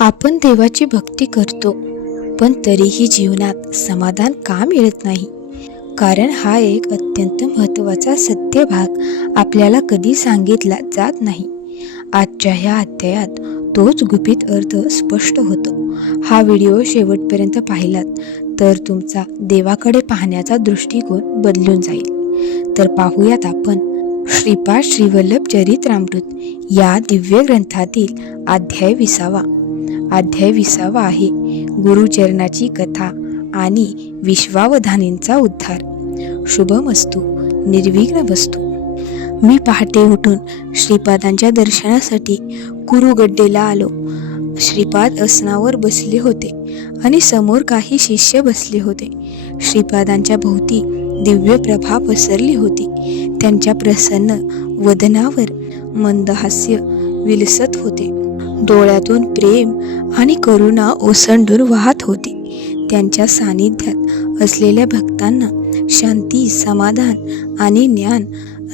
आपण देवाची भक्ती करतो, पण तरीही जीवनात समाधान का मिळत नाही? कारण हा एक अत्यंत महत्त्वाचा सत्य भाग आपल्याला कधी सांगितला जात नाही. आजच्या ह्या अध्यायात तोच गुपित अर्थ स्पष्ट होतो. हा व्हिडिओ शेवटपर्यंत पाहिलात तर तुमचा देवाकडे पाहण्याचा दृष्टिकोन बदलून जाईल. तर पाहूयात आपण श्रीपाद श्रीवल्लभ चरित्रामृत या दिव्य ग्रंथातील अध्याय 20. अध्याय 20 आहे गुरुचरणाची कथा आणि विश्वावधानींचा उद्धार. शुभमस्तु, निर्विघ्न वस्तू. मी पहाटे उठून श्रीपादांच्या दर्शनासाठी कुरुगड्डेला आलो. श्रीपाद आसनावर बसले होते आणि समोर काही शिष्य बसले होते. श्रीपादांच्या भोवती दिव्य प्रभा पसरली होती. त्यांच्या प्रसन्न वदनावर मंदहास्य विलसत होते. डोळ्यातून प्रेम आणि करुणा ओसंडून वाहत होती. त्यांच्या सानिध्यात असलेल्या भक्तांना शांती, समाधान आणि ज्ञान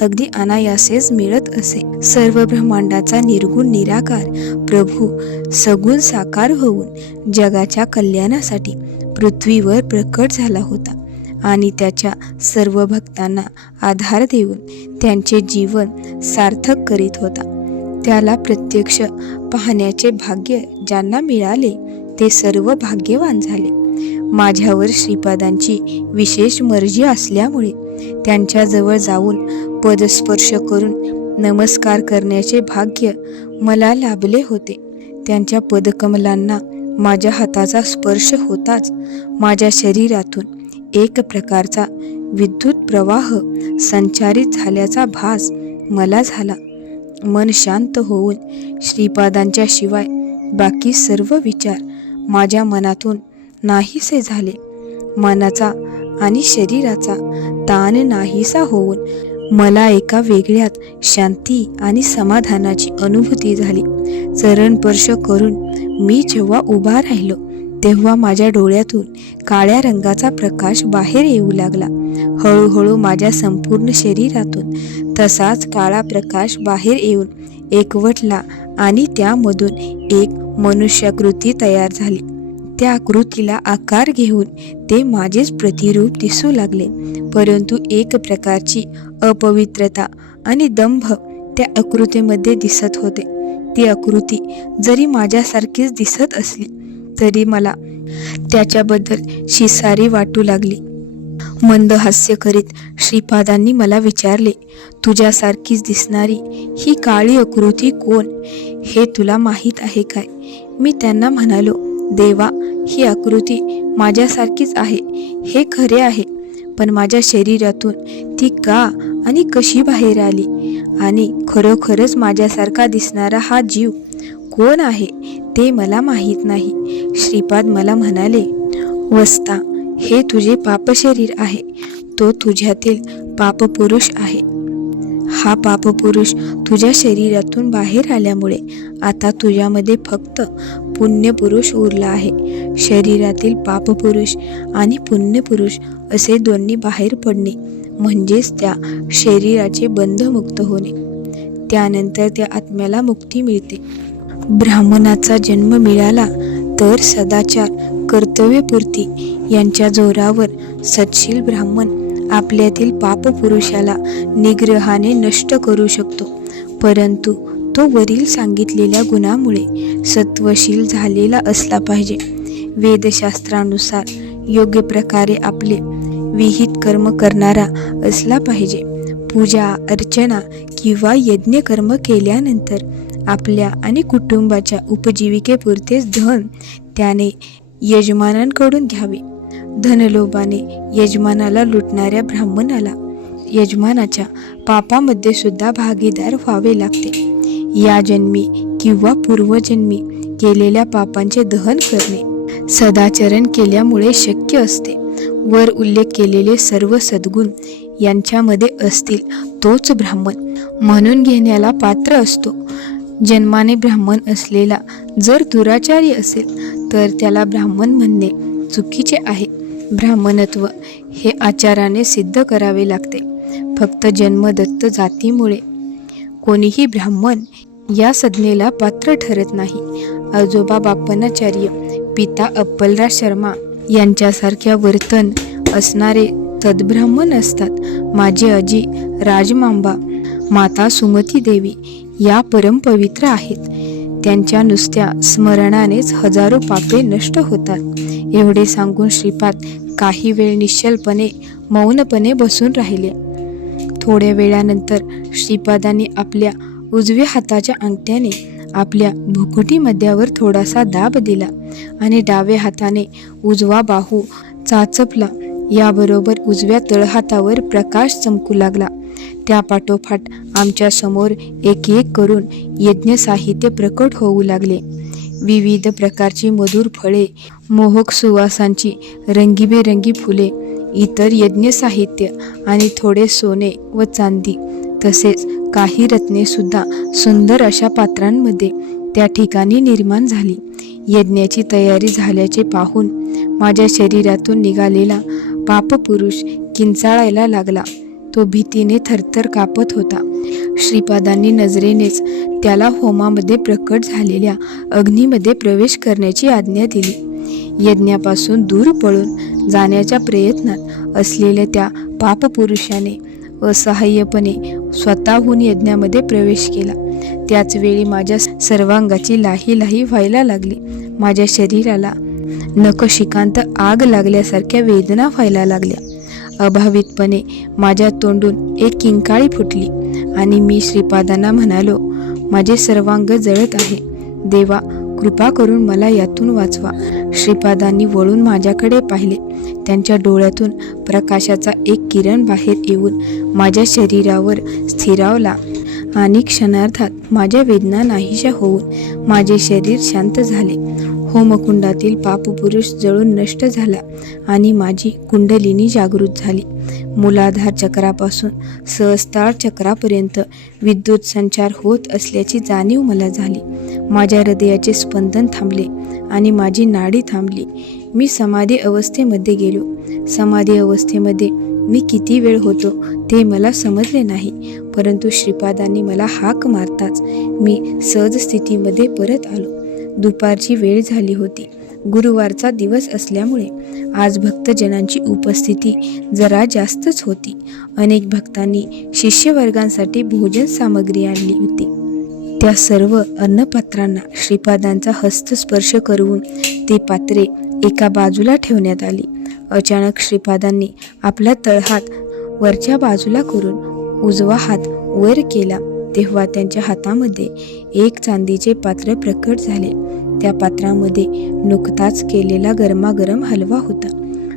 अगदी अनायासेच मिळत असे. सर्व ब्रह्मांडाचा निर्गुण निराकार प्रभू सगुण साकार होऊन जगाच्या कल्याणासाठी पृथ्वीवर प्रकट झाला होता आणि त्याच्या सर्व भक्तांना आधार देऊन त्यांचे जीवन सार्थक करीत होता. त्याला प्रत्यक्ष पाहण्याचे भाग्य ज्यांना मिळाले ते सर्व भाग्यवान झाले. माझ्यावर श्रीपादांची विशेष मर्जी असल्यामुळे त्यांच्याजवळ जाऊन पदस्पर्श करून नमस्कार करण्याचे भाग्य मला लाभले होते. त्यांच्या पदकमलांना माझ्या हाताचा स्पर्श होताच माझ्या शरीरातून एक प्रकारचा विद्युत प्रवाह संचारित झाल्याचा भास मला झाला. मन शांत होऊन श्रीपादांच्या शिवाय बाकी सर्व विचार माझ्या मनातून नाहीसे झाले. मनाचा आणि शरीराचा ताण नाहीसा होऊन मला एका वेगळ्याच शांती आणि समाधानाची अनुभूती झाली. चरणस्पर्श करून मी जेव्हा उभा राहिलो तेव्हा माझ्या डोळ्यातून काळ्या रंगाचा प्रकाश बाहेर येऊ लागला. हळूहळू माझ्या संपूर्ण शरीरातून तसाच काळा प्रकाश बाहेर येऊन एकवटला आणि त्यामधून एक मनुष्याकृती तयार झाली. त्या आकृतीला आकार घेऊन ते माझेच प्रतिरूप दिसू लागले. परंतु एक प्रकारची अपवित्रता आणि दंभ त्या आकृतीमध्ये दिसत होते. ती आकृती जरी माझ्यासारखीच दिसत असली तरी मला त्याच्याबद्दल शिसारी वाटू लागली. मंद हास्य करीत श्रीपादांनी मला विचारले, तुझ्यासारखीच दिसणारी ही काळी आकृती कोण, हे तुला माहीत आहे काय? मी त्यांना म्हणालो, देवा, ही आकृती माझ्यासारखीच आहे हे खरे आहे, पण माझ्या शरीरातून ती का आणि कशी बाहेर आली आणि खरोखरच माझ्यासारखा दिसणारा हा जीव कोण आहे ते मला माहीत नाही. श्रीपाद मला म्हणाले, वस्ता, हे तुझे पापशरीर आहे. तो तुझ्यातील पापपुरुष आहे. हा पापपुरुष तुझ्या शरीरातून बाहेर आल्यामुळे आता तुझ्यामध्ये फक्त पुण्यपुरुष उरला आहे. शरीरातील पापपुरुष आणि पुण्यपुरुष असे दोन्ही बाहेर पडणे म्हणजेच त्या शरीराचे बंधमुक्त होणे. त्यानंतर त्या आत्म्याला मुक्ती मिळते. ब्राह्मणाचा जन्म मिळाला तर सदाचार, कर्तव्यपूर्ती यांच्या जोरावर सत्शील ब्राह्मण आपल्यातील पापपुरुषाला निग्रहाने नष्ट करू शकतो. परंतु तो वरील सांगितलेल्या गुणामुळे सत्वशील झालेला असला पाहिजे. वेदशास्त्रानुसार योग्य प्रकारे आपले विहित कर्म करणारा असला पाहिजे. पूजा, अर्चना किंवा यज्ञकर्म केल्यानंतर आपल्या आणि कुटुंबाच्या उपजीविकेपुरतेच धन त्याने यजमानांकडून घ्यावे. धनलोभाने यजमानाला लुटणाऱ्या ब्राह्मणाला यजमानाच्या पापामध्ये सुद्धा भागीदार व्हावे लागते. या जन्मी किंवा पूर्वजन्मी केलेल्या पापांचे दहन करणे सदाचरण केल्यामुळे शक्य असते. वर उल्लेख केलेले सर्व सद्गुण यांच्यामध्ये असतील तोच ब्राह्मण म्हणून घेण्याला पात्र असतो. जन्माने ब्राह्मण असलेला जर दुराचारी असेल तर त्याला ब्राह्मण म्हणणे चुकीचे आहे. ब्राह्मणत्व हे आचाराने सिद्ध करावे लागते. फक्त जन्मदत्त जातीमुळे कोणीही ब्राह्मण या संज्ञेला पात्र ठरत नाही. आजोबा बापनाचार्य, पिता अप्पलराज शर्मा यांच्यासारख्या वर्तन असणारे तद्ब्राह्मण असतात. माझी आजी राजमांबा, माता सुमती देवी या परमपवित्र आहेत. त्यांच्या नुसत्या स्मरणानेच हजारो पापे नष्ट होतात. एवढे सांगून श्रीपाद काही वेळ निश्चलपणे मौनपणे बसून राहिले. थोड्या वेळानंतर श्रीपादांनी आपल्या उजव्या हाताच्या अंगठ्याने आपल्या भुकुटी मध्यावर थोडासा दाब दिला आणि डाव्या हाताने उजवा बाहू चाचपला. याबरोबर उजव्या तळहातावर प्रकाश चमकू लागला. त्यापाठोपाठ आमच्या समोर एक एक करून यज्ञ साहित्य प्रकट होऊ लागले. विविध प्रकारची मधुर फळे, मोहक सुवासांची रंगीबेरंगी फुले, इतर यज्ञ साहित्य आणि थोडे सोने व चांदी, तसेच काही रत्ने सुद्धा सुंदर अशा पात्रांमध्ये त्या ठिकाणी निर्माण झाली. यज्ञाची तयारी झाल्याचे पाहून माझ्या शरीरातून निघालेला पापपुरुष किंचाळायला लागला. तो भीतीने थरथर कापत होता. श्रीपादांनी नजरेनेच त्याला होमामध्ये प्रकट झालेल्या अग्नीमध्ये प्रवेश करण्याची आज्ञा दिली. यज्ञापासून दूर पळून जाण्याच्या प्रयत्नात असलेल्या त्या पापपुरुषाने असहाय्यपणे स्वतःहून यज्ञामध्ये प्रवेश केला. त्याच वेळी माझ्या सर्वांगाची लाही लाही व्हायला लागली. माझ्या शरीराला नखशिकांत आग लागल्यासारख्या वेदना व्हायला लागल्या. अभावितपणे माझ्या तोंडून एक किंकाळी फुटली आणि मी श्रीपादांना म्हणालो, माझे सर्वांग जळत आहे. देवा, कृपा करून मला यातून वाचवा. श्रीपादांनी वळून माझ्याकडे पाहिले. त्यांच्या डोळ्यातून प्रकाशाचा एक किरण बाहेर येऊन माझ्या शरीरावर स्थिरावला आणि क्षणार्धात माझ्या वेदना नाहीशा होऊन माझे शरीर शांत झाले. होमकुंडातील पापपुरुष जळून नष्ट झाला आणि माझी कुंडलिनी जागृत झाली. मूलाधार चक्रापासून सहस्त्रार चक्रापर्यंत विद्युत संचार होत असल्याची जाणीव मला झाली. माझ्या हृदयाचे स्पंदन थांबले आणि माझी नाडी थांबली. मी समाधी अवस्थेमध्ये गेलो. समाधी अवस्थेमध्ये मी किती वेळ होतो ते मला समजले नाही, परंतु श्रीपादांनी मला हाक मारताच मी सहज स्थितीमध्ये परत आलो. दुपारची वेळ झाली होती. गुरुवारचा दिवस असल्यामुळे आज भक्तजनांची उपस्थिती जरा जास्तच होती. अनेक भक्तांनी शिष्यवर्गांसाठी भोजन सामग्री आणली होती. त्या सर्व अन्नपात्रांना श्रीपादांचा हस्तस्पर्श करून ती पात्रे एका बाजूला ठेवण्यात आली. अचानक श्रीपादांनी आपला तळहात वरच्या बाजूला करून उजवा हात वर केला. तेव्हा त्यांच्या हातामध्ये एक चांदीचे पात्र प्रकट झाले. त्या पात्रामध्ये नुकताच केलेला गरमागरम हलवा होता.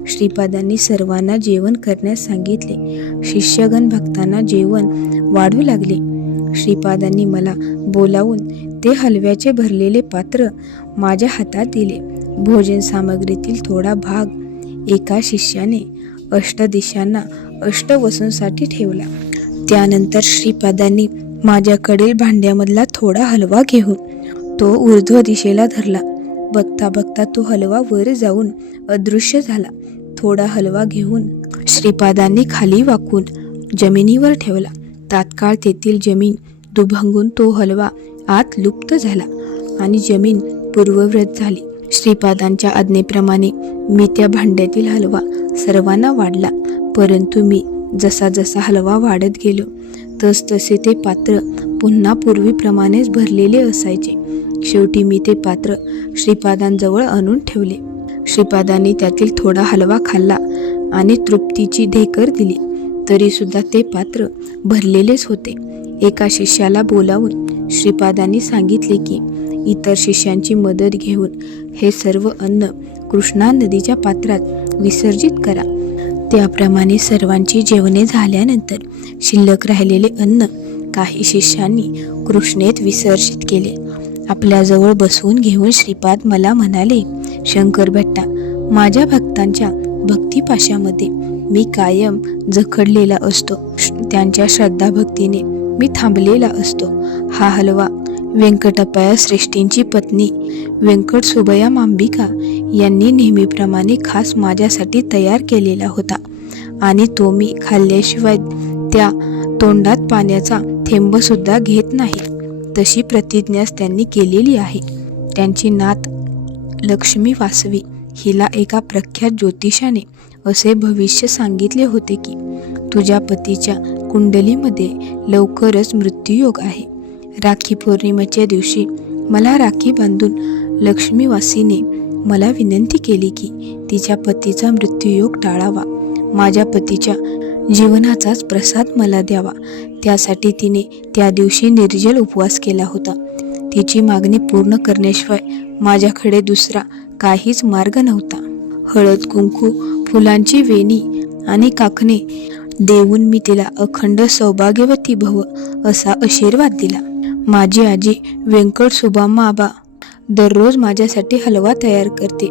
श्रीपादांनी सर्वांना जेवण करण्यास सांगितले. शिष्यगण भक्तांना जेवण वाढू लागले. श्रीपादांनी मला बोलावून ते हलव्याचे भरलेले पात्र माझ्या हातात दिले. भोजन सामग्रीतील थोडा भाग एका शिष्याने अष्टदिशांना अष्टवसूंसाठी ठेवला. त्यानंतर श्रीपादांनी माझ्याकडील भांड्यामधला थोडा हलवा घेऊन तो ऊर्ध्व दिशेला धरला. बघता बघता तो हलवा वर जाऊन अदृश्य झाला. थोडा हलवा घेऊन श्रीपादांनी खाली वाकून जमिनीवर ठेवला. तात्काळ तेथील जमीन दुभंगून तो हलवा आत लुप्त झाला आणि जमीन पूर्ववत झाली. श्रीपादांच्या आज्ञेप्रमाणे मी त्या भांड्यातील हलवा सर्वांना वाढला, परंतु मी जसा जसा हलवा वाढत गेलो तसतसे ते पात्र पुन्हा पूर्वीप्रमाणेच भरलेले असायचे. शेवटी मी ते पात्र श्रीपादांजवळ आणून ठेवले. श्रीपादांनी त्यातील थोडा हलवा खाल्ला आणि तृप्तीची ढेकर दिली. तरी सुद्धा ते पात्र भरलेलेच होते. एका शिष्याला बोलावून श्रीपादांनी सांगितले की इतर शिष्यांची मदत घेऊन हे सर्व अन्न कृष्णा नदीच्या पात्रात विसर्जित करा. त्याप्रमाणे सर्वांची जेवणे झाल्यानंतर शिल्लक राहिलेले अन्न काही शिष्यांनी कृष्णेत विसर्जित केले. आपल्याजवळ बसवून घेऊन श्रीपाद मला म्हणाले, शंकर भट्टा, माझ्या भक्तांच्या भक्तिपाशामध्ये मी कायम जखडलेला असतो. त्यांच्या श्रद्धाभक्तीने मी थांबलेला असतो. हा हलवा व्यंकटप्पया श्रेष्ठींची पत्नी व्यंकट सुबया मांबिका यांनी नेहमीप्रमाणे खास माझ्यासाठी तयार केलेला होता आणि तो मी खाल्ल्याशिवाय त्या तोंडात पाण्याचा थेंबसुद्धा घेत नाही. तशी प्रतिज्ञाच त्यांनी केलेली आहे. त्यांची नात लक्ष्मी वासवी हिला एका प्रख्यात ज्योतिषाने असे भविष्य सांगितले होते की तुझ्या पतीच्या कुंडलीमध्ये लवकरच मृत्यूयोग आहे. राखी पौर्णिमेच्या दिवशी मला राखी बांधून लक्ष्मीवासीने मला विनंती केली की तिच्या पतीचा मृत्यूयोग टाळावा, माझ्या पतीच्या जीवनाचाच प्रसाद मला द्यावा. त्यासाठी तिने त्या दिवशी निर्जल उपवास केला होता. तिची मागणी पूर्ण करण्याशिवाय माझ्याकडे दुसरा काहीच मार्ग नव्हता. हळद कुंकू, फुलांची वेणी आणि काकणे देऊन मी तिला अखंड सौभाग्यवती भव असा आशीर्वाद दिला. माझी आजी व्यंकट सुबाम्मा आबा दररोज माझ्यासाठी हलवा तयार करते.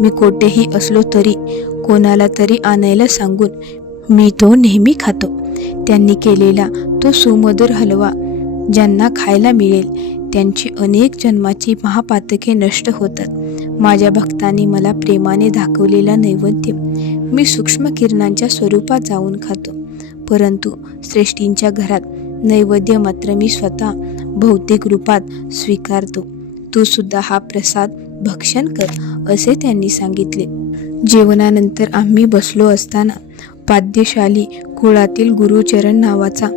मी कोठेही असलो तरी कोणाला तरी आणायला सांगून मी तो नेहमी खातो. त्यांनी केलेला तो सुमधुर हलवा ज्यांना खायला मिळेल त्यांची अनेक जन्माची महापातके नष्ट होतात. माझ्या भक्तांनी मला प्रेमाने दाखवलेला नैवेद्य मी सूक्ष्म किरणांच्या स्वरूपात जाऊन खातो. परंतु श्रेष्ठींच्या घरात नैवेद्य मात्र मी स्वतः भौतिक रूपात स्वीकारतो. तू सुद्धा हा प्रसाद भक्षण कर असे त्यांनी सांगितले. जेवणानंतर आम्ही बसलो असताना पाद्यशाली कुळातील गुरुचरण नावाचा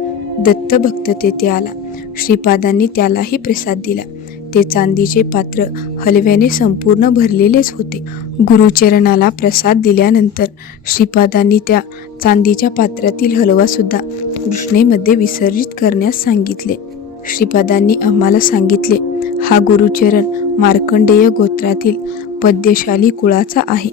दत्तभक्त तेथे आला. श्रीपादांनी त्यालाही प्रसाद दिला. ते चांदीचे पात्र हलव्याने संपूर्ण भरलेलेच होते. गुरुचरणाला प्रसाद दिल्यानंतर श्रीपादांनी त्या चांदीच्या पात्रातील हलवा सुद्धा कृष्णेमध्ये विसर्जित करण्यास सांगितले. श्रीपादांनी आम्हाला सांगितले, हा गुरुचरण मार्कंडेय गोत्रातील पद्यशाली कुळाचा आहे.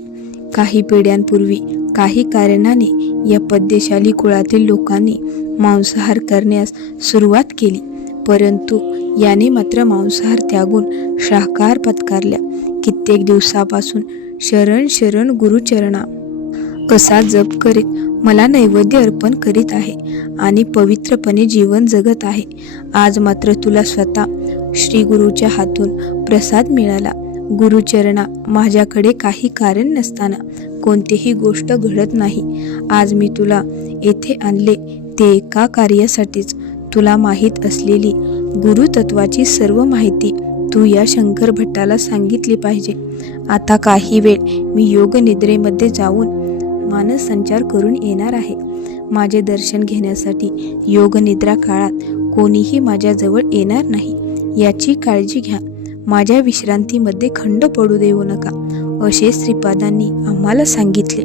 काही पिढ्यांपूर्वी काही कारणाने या पद्यशाली कुळातील लोकांनी मांसाहार करण्यास सुरुवात केली, परंतु याने मात्र मांसाहार त्यागून शाकाहार पत्करल्या. कित्येक दिवसापासून शरण शरण गुरुचरणा असा जप करीत मला नैवेद्य अर्पण करीत आहे आणि पवित्रपणे जीवन जगत आहे. आज मात्र तुला स्वतः श्री गुरुच्या हातून प्रसाद मिळाला. गुरुचरणा, माझ्याकडे काही कारण नसताना कोणतीही गोष्ट घडत नाही. आज मी तुला येथे आणले ते एका कार्यासाठीच. तुला माहीत असलेली गुरुतत्वाची सर्व माहिती तू या शंकर भट्टाला सांगितली पाहिजे. आता काही वेळ मी योग निद्रेमध्ये जाऊन मानससंचार करून येणार आहे. माझे दर्शन घेण्यासाठी योग निद्रा काळात कोणीही माझ्याजवळ येणार नाही याची काळजी घ्या. माझ्या विश्रांतीमध्ये खंड पडू देऊ नका असे श्रीपादांनी आम्हाला सांगितले.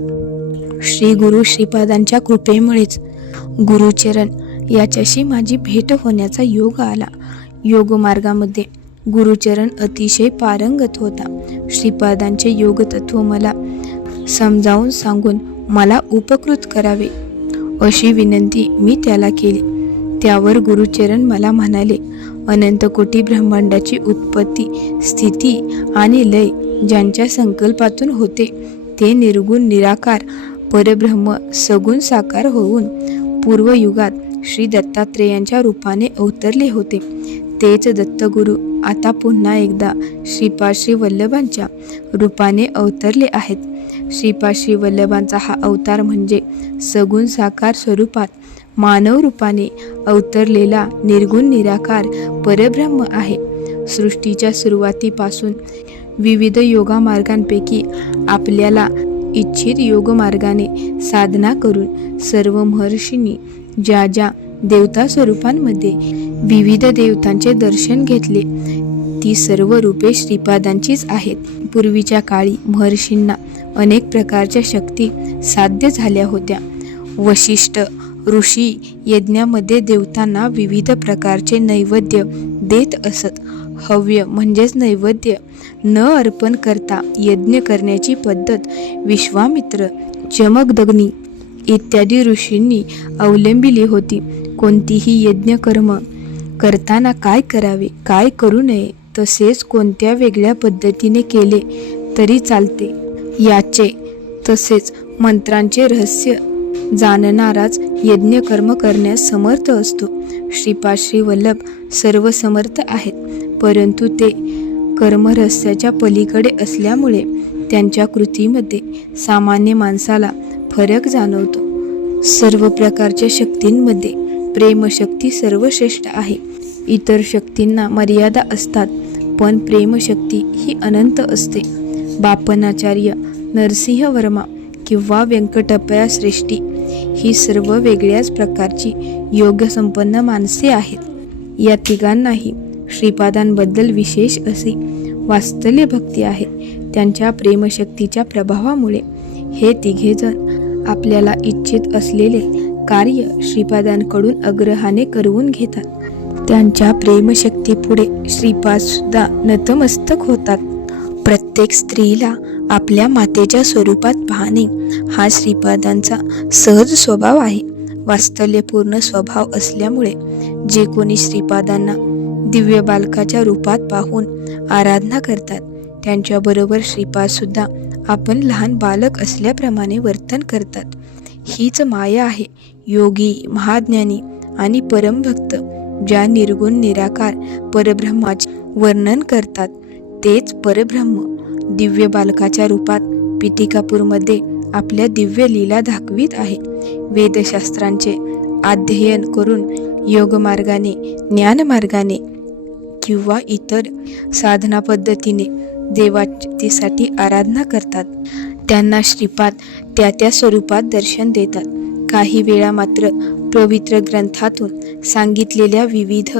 श्री गुरु श्रीपादांच्या कृपेमुळेच गुरुचरण याच्याशी माझी भेट होण्याचा योग आला. योग मार्गामध्ये गुरुचरण अतिशय पारंगत होता. श्रीपादांचे योगतत्व मला समजावून सांगून मला उपकृत करावे अशी विनंती मी त्याला केली. त्यावर गुरुचरण मला म्हणाले, अनंत कोटी ब्रह्मांडाची उत्पत्ती, स्थिती आणि लय ज्यांच्या संकल्पातून होते ते निर्गुण निराकार परब्रह्म सगुण साकार होऊन पूर्वयुगात श्री दत्तात्रेयांच्या रूपाने अवतरले होते. तेच दत्तगुरु आता पुन्हा एकदा श्रीपाद श्री वल्लभांच्या रूपाने अवतरले आहेत. श्रीपाद श्री वल्लभांचा हा अवतार म्हणजे सगुण साकार स्वरूपात मानव रूपाने अवतरलेला निर्गुण निराकार परब्रह्म आहे. सृष्टीच्या सुरुवातीपासून विविध योगामार्गांपैकी आपल्याला इच्छित योगमार्गाने साधना करून सर्व महर्षींनी ज्या ज्या देवता स्वरूपांमध्ये विविध देवतांचे दर्शन घेतले ती सर्व रूपे श्रीपादांचीच आहेत. पूर्वीच्या काळी महर्षींना अनेक प्रकारच्या शक्ती साध्य झाल्या होत्या. वशिष्ठ ऋषी यज्ञामध्ये देवतांना विविध प्रकारचे नैवेद्य देत असत. हव्य म्हणजेच नैवेद्य न अर्पण करता यज्ञ करण्याची पद्धत विश्वामित्र, जमदग्नी इत्यादी ऋषींनी अवलंबिली होती. कोणतीही यज्ञ कर्म करताना काय करावे, काय करू नये, तसेच कोणत्या वेगळ्या पद्धतीने केले तरी चालते याचे तसेच मंत्रांचे रहस्य जाणणाराच यज्ञकर्म करण्यास समर्थ असतो. श्रीपाद श्री वल्लभ सर्व समर्थ आहेत, परंतु ते कर्मरहस्याच्या पलीकडे असल्यामुळे त्यांच्या कृतीमध्ये सामान्य माणसाला फरक जाणवतो. सर्व प्रकारच्या शक्तींमध्ये प्रेमशक्ती सर्वश्रेष्ठ आहे. इतर शक्तींना मर्यादा असतात, पण प्रेमशक्ती ही अनंत असते. बापनाचार्य, नरसिंह वर्मा किंवा व्यंकटप्पया श्रेष्ठी ही सर्व वेगळ्याच प्रकारची योगसंपन्न माणसे आहेत. या तिघांनाही श्रीपादांबद्दल विशेष अशी वात्सल्य भक्ती आहे. त्यांच्या प्रेमशक्तीच्या प्रभावामुळे हे तिघेजण आपल्याला इच्छित असलेले कार्य श्रीपादांकडून आग्रहाने करवून घेतात. त्यांच्या प्रेमशक्तीपुढे श्रीपाद सुद्धा नतमस्तक होतात. प्रत्येक स्त्रीला आपल्या मातेच्या स्वरूपात पाहणे हा श्रीपादांचा सहज स्वभाव आहे. वात्सल्यपूर्ण स्वभाव असल्यामुळे जे कोणी श्रीपादांना दिव्य बालकाच्या रूपात पाहून आराधना करतात, त्यांच्याबरोबर श्रीपाद सुद्धा आपण लहान बालक असल्याप्रमाणे वर्तन करतात. हीच माया आहे. योगी, महाज्ञानी आणि परमभक्त ज्या निर्गुण निराकार परब्रह्माचे वर्णन करतात, तेच परब्रह्म दिव्य बालकाच्या रूपात पिटिकापूरमध्ये आपल्या दिव्य लीला दाखवित आहे. वेदशास्त्रांचे अध्ययन करून योगमार्गाने, ज्ञानमार्गाने किंवा इतर साधना पद्धतीने देवासाठी आराधना करतात. त्यांना श्रीपाद त्या त्या स्वरूपात दर्शन देतात. काही वेळा मात्र पवित्र ग्रंथातून सांगितलेल्या विविध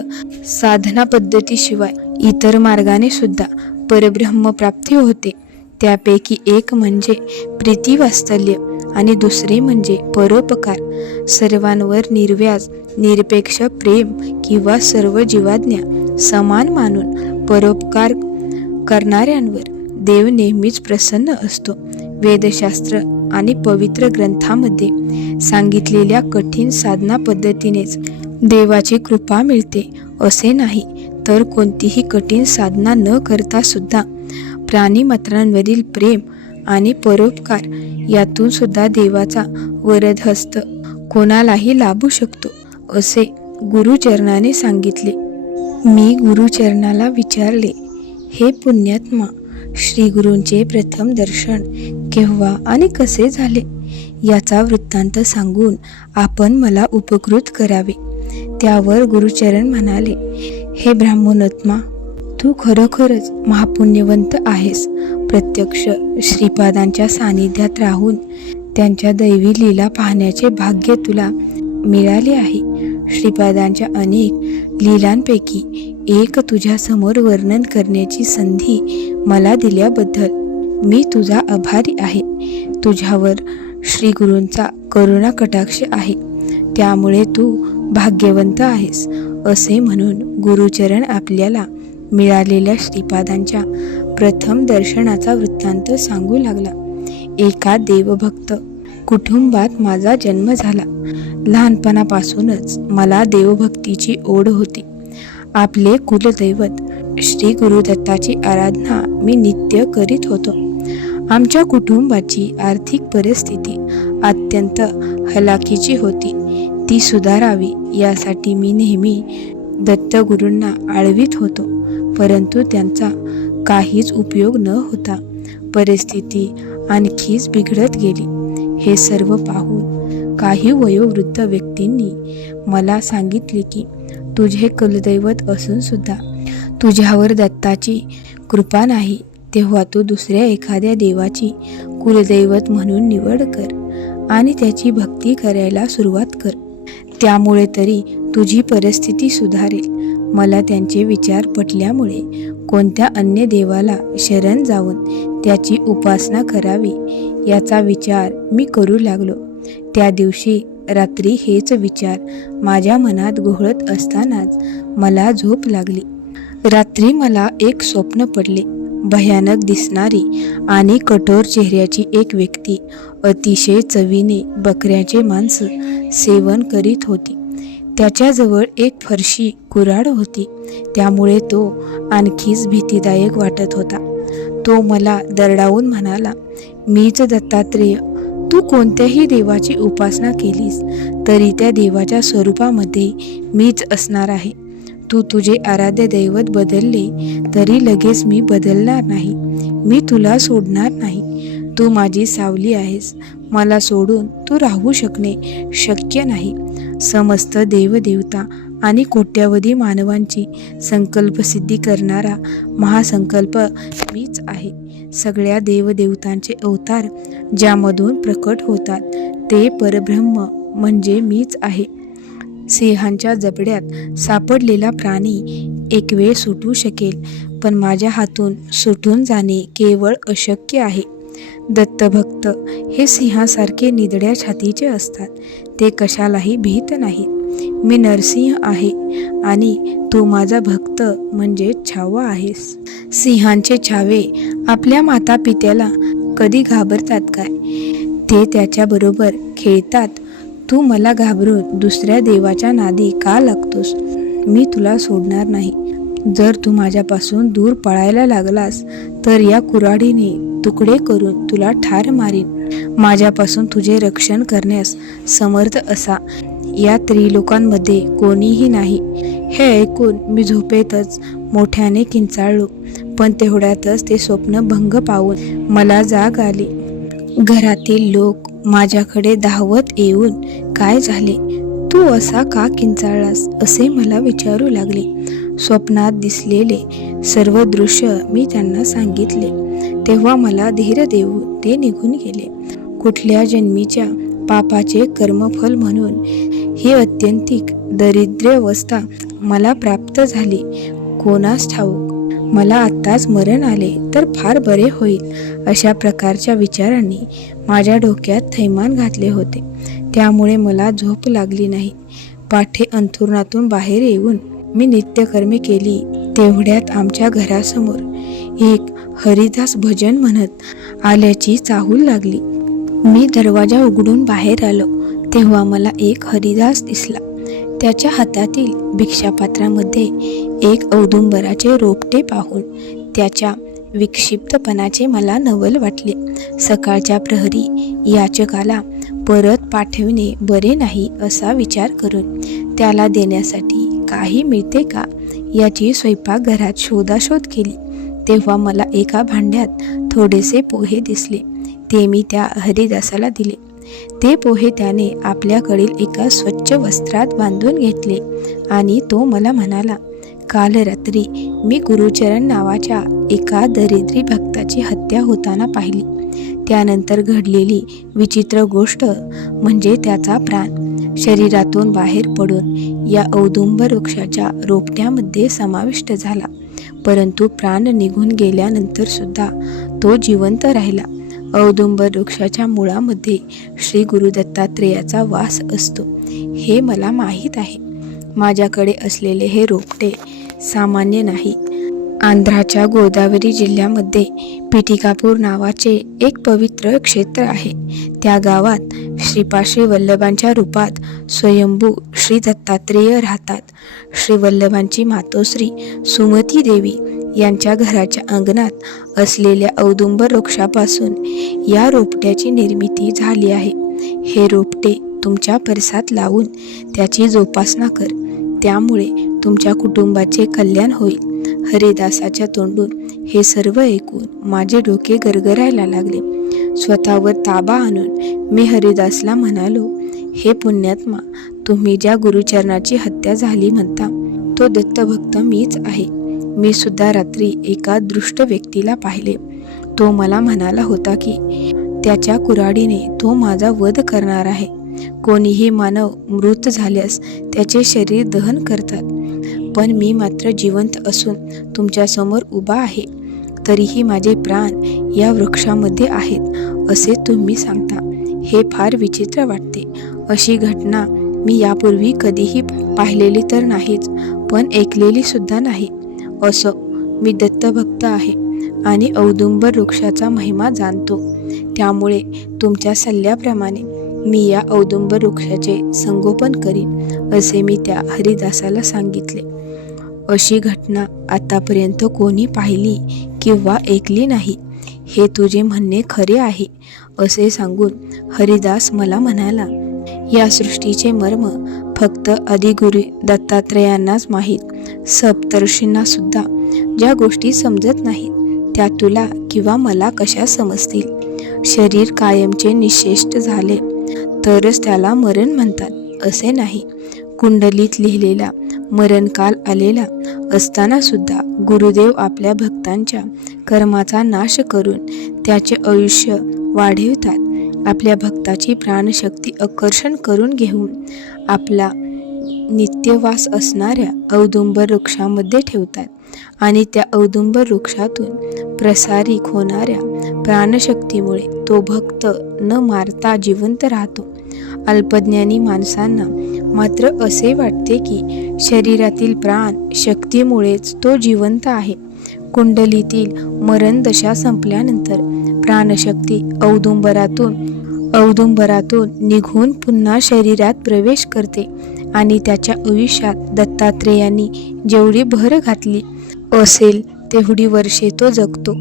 साधना पद्धतीशिवाय इतर मार्गाने सुद्धा परब्रह्म प्राप्ती होते. त्यापैकी एक म्हणजे प्रीतिवात्सल्य आणि दुसरे म्हणजे परोपकार. सर्वांवर निर्व्याज निरपेक्ष प्रेम किंवा सर्व जीवाज्ञा समान मानून परोपकार करणाऱ्यांवर देव नेहमीच प्रसन्न असतो. वेदशास्त्र आणि पवित्र ग्रंथामध्ये सांगितलेल्या कठीण साधना पद्धतीनेच देवाची कृपा मिळते असे नाही, तर कोणतीही कठीण साधना न करता सुद्धा प्राणीमात्रांवरील प्रेम आणि परोपकार यातून सुद्धा देवाचा वरदहस्त कोणालाही लाभू शकतो असे गुरुचरणाने सांगितले. मी गुरुचरणाला विचारले, हे पुण्यात्मा, श्री गुरूंचे प्रथम दर्शन केव्हा आणि कसे झाले याचा वृत्तांत सांगून आपण मला उपकृत करावे. त्यावर गुरुचरण म्हणाले, हे ब्राह्मणोत्तमा, तू खरोखरच महापुण्यवंत आहेस. प्रत्यक्ष श्रीपादांच्या सानिध्यात राहून त्यांच्या दैवी लीला पाहण्याचे भाग्य तुला मिळाले आहे. श्रीपादांच्या अनेक लीलांपैकी एक तुझ्यासमोर वर्णन करण्याची संधी मला दिल्याबद्दल मी तुझा आभारी आहे. तुझ्यावर श्री गुरूंचा करुणा कटाक्ष आहे, त्यामुळे तू भाग्यवंत आहेस असे म्हणून गुरुचरण आपल्याला मिळालेल्या श्रीपादांच्या प्रथम दर्शनाचा वृत्तांत सांगू लागला. एका देवभक्त कुटुंबात माझा जन्म झाला. लहानपणापासूनच मला देवभक्तीची ओढ होती. आपले कुलदैवत श्री गुरुदत्ताची आराधना मी नित्य करीत होतो. आमच्या कुटुंबाची आर्थिक परिस्थिती अत्यंत हलाखीची होती. ती सुधारावी यासाठी मी नेहमी दत्तगुरूंना आळवीत होतो, परंतु त्यांचा काहीच उपयोग न होता परिस्थिती आणखीच बिघडत गेली. हे सर्व पाहून काही वयोवृद्ध व्यक्तींनी मला सांगितले की तुझे कुलदैवत असून सुद्धा तुझ्यावर दत्ताची कृपा नाही, तेव्हा तू दुसऱ्या एखाद्या देवाची कुलदैवत म्हणून निवड कर आणि त्याची भक्ती करायला सुरुवात कर. त्यामुळे तरी तुझी परिस्थिती सुधारेल. मला त्यांचे विचार पटल्यामुळे कोणत्या अन्य देवाला शरण जाऊन त्याची उपासना करावी याचा विचार मी करू लागलो. त्या दिवशी रात्री हेच विचार माझ्या मनात घोळत असतानाच मला झोप लागली. रात्री मला एक स्वप्न पडले. भयानक दिसणारी आणि कठोर चेहऱ्याची एक व्यक्ती अतिशय चवीने बकऱ्याचे मांस सेवन करीत होती. त्याच्याजवळ एक फरशी कुऱ्हाड होती, त्यामुळे तो आणखीच भीतीदायक वाटत होता. तो मला दरडावून म्हणाला, मीच दत्तात्रेय. तू कोणत्याही देवाची उपासना केलीस तरी त्या देवाच्या स्वरूपामध्ये मीच असणार आहे. तू तुझे आराध्य दैवत बदलले तरी लगेच मी बदलणार नाही. मी तुला सोडणार नाही. तू माझी सावली आहेस. मला सोडून तू राहू शकणे शक्य नाही. समस्त देवदेवता आणि कोट्यावधी मानवांची संकल्पसिद्धी करणारा महासंकल्प मीच आहे. सगळ्या देवदेवतांचे अवतार ज्यामधून प्रकट होतात ते परब्रह्म म्हणजे मीच आहे. सिंहांच्या जबड्यात सापडलेला प्राणी एक वेळ सुटू शकेल, पण माझ्या हातून सुटून जाणे केवळ अशक्य आहे. दत्तभक्त हे सिंहासारखे निधड्या छातीचे असतात. ते कशालाही भीत नाहीत. मी नरसिंह आहे आणि तू माझा भक्त म्हणजे छावा आहेस. सिंहांचे छावे आपल्या माता पित्याला कधी घाबरतात काय? ते त्याच्याबरोबर खेळतात. तू मला घाबरून दुसऱ्या देवाच्या नादी का लागतोस? मी तुला सोडणार नाही. जर तू माझ्यापासून दूर पळायला लागलास तर या कुऱ्हाडीने तुकडे करून तुला ठार मारीन. माझ्यापासून तुझे रक्षण करण्यास समर्थ असा या त्रिलोकांमध्ये कोणीही नाही. हे ऐकून मी झोपेतच मोठ्याने किंचाळलो, पण तेवढ्यातच ते स्वप्न भंग पावून मला जाग आली. घरातील लोक माझ्याकडे धावत येऊन काय झाले, तू असा का किंचाळलास असे मला विचारू लागले. स्वप्नात दिसलेले सर्व दृश्य मी त्यांना सांगितले. तेव्हा मला धीर देऊन ते निघून गेले. कुठल्या जन्मीच्या पापाचे कर्मफल म्हणून ही अत्यंतिक दरिद्रावस्था मला प्राप्त झाली, कोणास ठाऊक. मला आत्ताच मरण आले तर फार बरे होईल अशा प्रकारच्या विचारांनी माझ्या डोक्यात थैमान घातले होते. त्यामुळे मला झोप लागली नाही. पाठे अंथरुणातून बाहेर येऊन मी नित्यकर्मे केली. तेवढ्यात आमच्या घरासमोर एक हरिदास भजन म्हणत आल्याची चाहूल लागली. मी दरवाजा उघडून बाहेर आलो तेव्हा मला एक हरिदास दिसला. त्याच्या हातातील भिक्षापात्रामध्ये एक औदुंबराचे रोपटे पाहून त्याच्या विक्षिप्तपणाचे मला नवल वाटले. सकाळच्या प्रहरी याचकाला परत पाठविणे बरे नाही असा विचार करून त्याला देण्यासाठी काही मिळते का याची स्वयंपाकघरात शोधाशोध केली. तेव्हा मला एका भांड्यात थोडेसे पोहे दिसले. ते मी त्या हरिदासाला दिले. ते पोहे त्याने आपल्याकडील एका स्वच्छ वस्त्रात बांधून घेतले आणि तो मला म्हणाला, काल रात्री मी गुरुचरण नावाच्या एका दरिद्री भक्ताची हत्या होताना पाहिली. त्यानंतर घडलेली विचित्र गोष्ट म्हणजे त्याचा प्राण शरीरातून बाहेर पडून या औदुंबर वृक्षाच्या रोपट्यामध्ये समाविष्ट झाला. परंतु प्राण निघून गेल्यानंतर सुद्धा तो जिवंत राहिला. औदुंबर वृक्षाच्या मुळामध्ये श्री गुरु दत्तात्रेयाचा वास असतो हे मला माहीत आहे. माझ्याकडे असलेले हे रोपटे सामान्य नाही. आंध्राच्या गोदावरी जिल्ह्यामध्ये पिटिकापूर नावाचे एक पवित्र क्षेत्र आहे. त्या गावात श्रीपाश्री वल्लभांच्या रूपात स्वयंभू श्री दत्तात्रेय राहतात. श्री वल्लभांची मातोश्री सुमती देवी यांच्या घराच्या अंगणात असलेल्या औदुंबर वृक्षापासून या रोपट्याची निर्मिती झाली आहे. हे रोपटे तुमच्या परसात लावून त्याची जोपासना कर, त्यामुळे तुमच्या कुटुंबाचे कल्याण होईल. हरिदासाच्या तोंडून हे सर्व ऐकून माझे डोके गरगरायला लागले. स्वतःवर ताबा आणून मी हरिदासला म्हणालो, हे पुण्यात्मा, तुम्ही ज्या गुरुचरणाची हत्या झाली म्हणता तो दत्तभक्त मीच आहे. मी सुद्धा रात्री एका दृष्ट व्यक्तीला पाहिले. तो मला म्हणाला होता की त्याच्या कुऱ्हाडीने तो माझा वध करणार आहे. कोणीही मानव मृत झाल्यास त्याचे शरीर दहन करतात, पण मी मात्र जिवंत असून तुमच्यासमोर उभा आहे. तरीही माझे प्राण या वृक्षामध्ये आहेत असे तुम्ही सांगता. हे फार विचित्र वाटते. अशी घटना मी यापूर्वी कधीही पाहिलेली तर नाहीच, पण ऐकलेली सुद्धा नाही. असो, मी दत्तभक्त आहे आणि औदुंबर वृक्षाचा महिमा जाणतो. त्यामुळे तुमच्या सल्ल्याप्रमाणे मी या औदुंबर वृक्षाचे संगोपन करीन असे मी त्या हरिदासाला सांगितले. अशी घटना आतापर्यंत कोणी पाहिली किंवा ऐकली नाही. हे तुझे म्हणणे खरे आहे असे सांगून हरिदास मला म्हणाला, या सृष्टीचे मर्म फक्त आदिगुरु दत्तात्रेयांनाच माहीत. सप्तर्षींना सुद्धा ज्या गोष्टी समजत नाहीत त्या तुला किंवा मला कशा समजतील. शरीर कायमचे निश्चेष्ट झाले तरच त्याला मरण म्हणतात असे नाही. कुंडलीत लिहिलेला मरणकाल आलेला असताना सुद्धा गुरुदेव आपल्या भक्तांच्या कर्माचा नाश करून त्याचे आयुष्य वाढवितात. आपल्या भक्ताची प्राणशक्ती आकर्षण करून घेऊन आपला नित्यवास असणाऱ्या औदुंबर वृक्षामध्ये ठेवतात आणि त्या औदुंबर वृक्षातून प्रसारित होणाऱ्या प्राणशक्तीमुळे तो भक्त न मारता जिवंत राहतो. अल्पज्ञानी माणसांना मात्र असे वाटते की शरीरातील प्राण शक्तीमुळेच तो जिवंत आहे. कुंडलीतील मरणदशा संपल्यानंतर प्राणशक्ती औदुंबरातून निघून पुन्हा शरीरात प्रवेश करते आणि त्याच्या आयुष्यात दत्तात्रेयांनी जेवढी भर घातली असेल तेवढी वर्षे तो जगतो.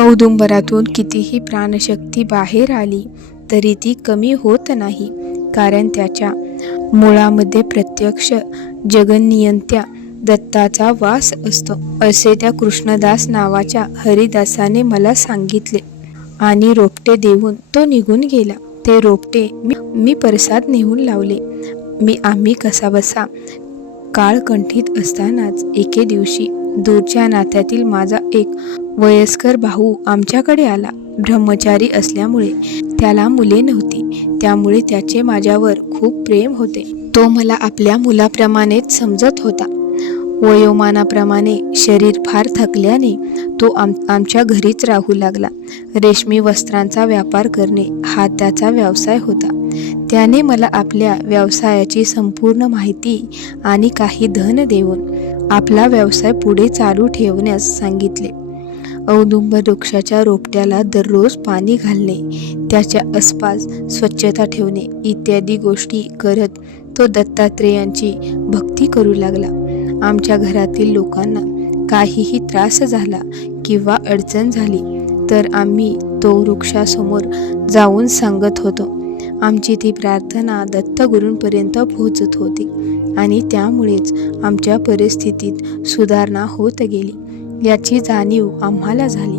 औदुंबरातून कितीही प्राणशक्ती बाहेर आली तरी ती कमी होत नाही, कारण त्याच्या मुळामध्ये प्रत्यक्ष जगन्नियंत्या दत्ताचा वास असतो, असे त्या कृष्णदास नावाच्या हरिदासाने मला सांगितले. आणि रोपटे देऊन तो निघून गेला. ते रोपटे मी परसाद नेऊन लावले. आम्ही कसाबसा काळकंठीत असतानाच एके दिवशी दूरच्या नात्यातील माझा एक वयस्कर भाऊ आमच्याकडे आला. ब्रह्मचारी असल्यामुळे त्याला मुले नव्हती, त्यामुळे त्याचे माझ्यावर खूप प्रेम होते. तो मला आपल्या मुलाप्रमाणेच समजत होता. वयोमानाप्रमाणे शरीर फार थकल्याने तो आमच्या घरीच राहू लागला. रेशमी वस्त्रांचा व्यापार करणे हा त्याचा व्यवसाय होता. त्याने मला आपल्या व्यवसायाची संपूर्ण माहिती आणि काही धन देऊन आपला व्यवसाय पुढे चालू ठेवण्यास सांगितले. औदुंबर वृक्षाच्या रोपट्याला दररोज पाणी घालणे, त्याच्या आसपास स्वच्छता ठेवणे इत्यादी गोष्टी करत तो दत्तात्रेयांची भक्ती करू लागला. आमच्या घरातील लोकांना काहीही त्रास झाला किंवा अडचण झाली तर आम्ही तो वृक्षासमोर जाऊन सांगत होतो. आमची ती प्रार्थना दत्तगुरूंपर्यंत पोहोचत होती आणि त्यामुळेच आमच्या परिस्थितीत सुधारणा होत गेली, याची जाणीव आम्हाला झाली.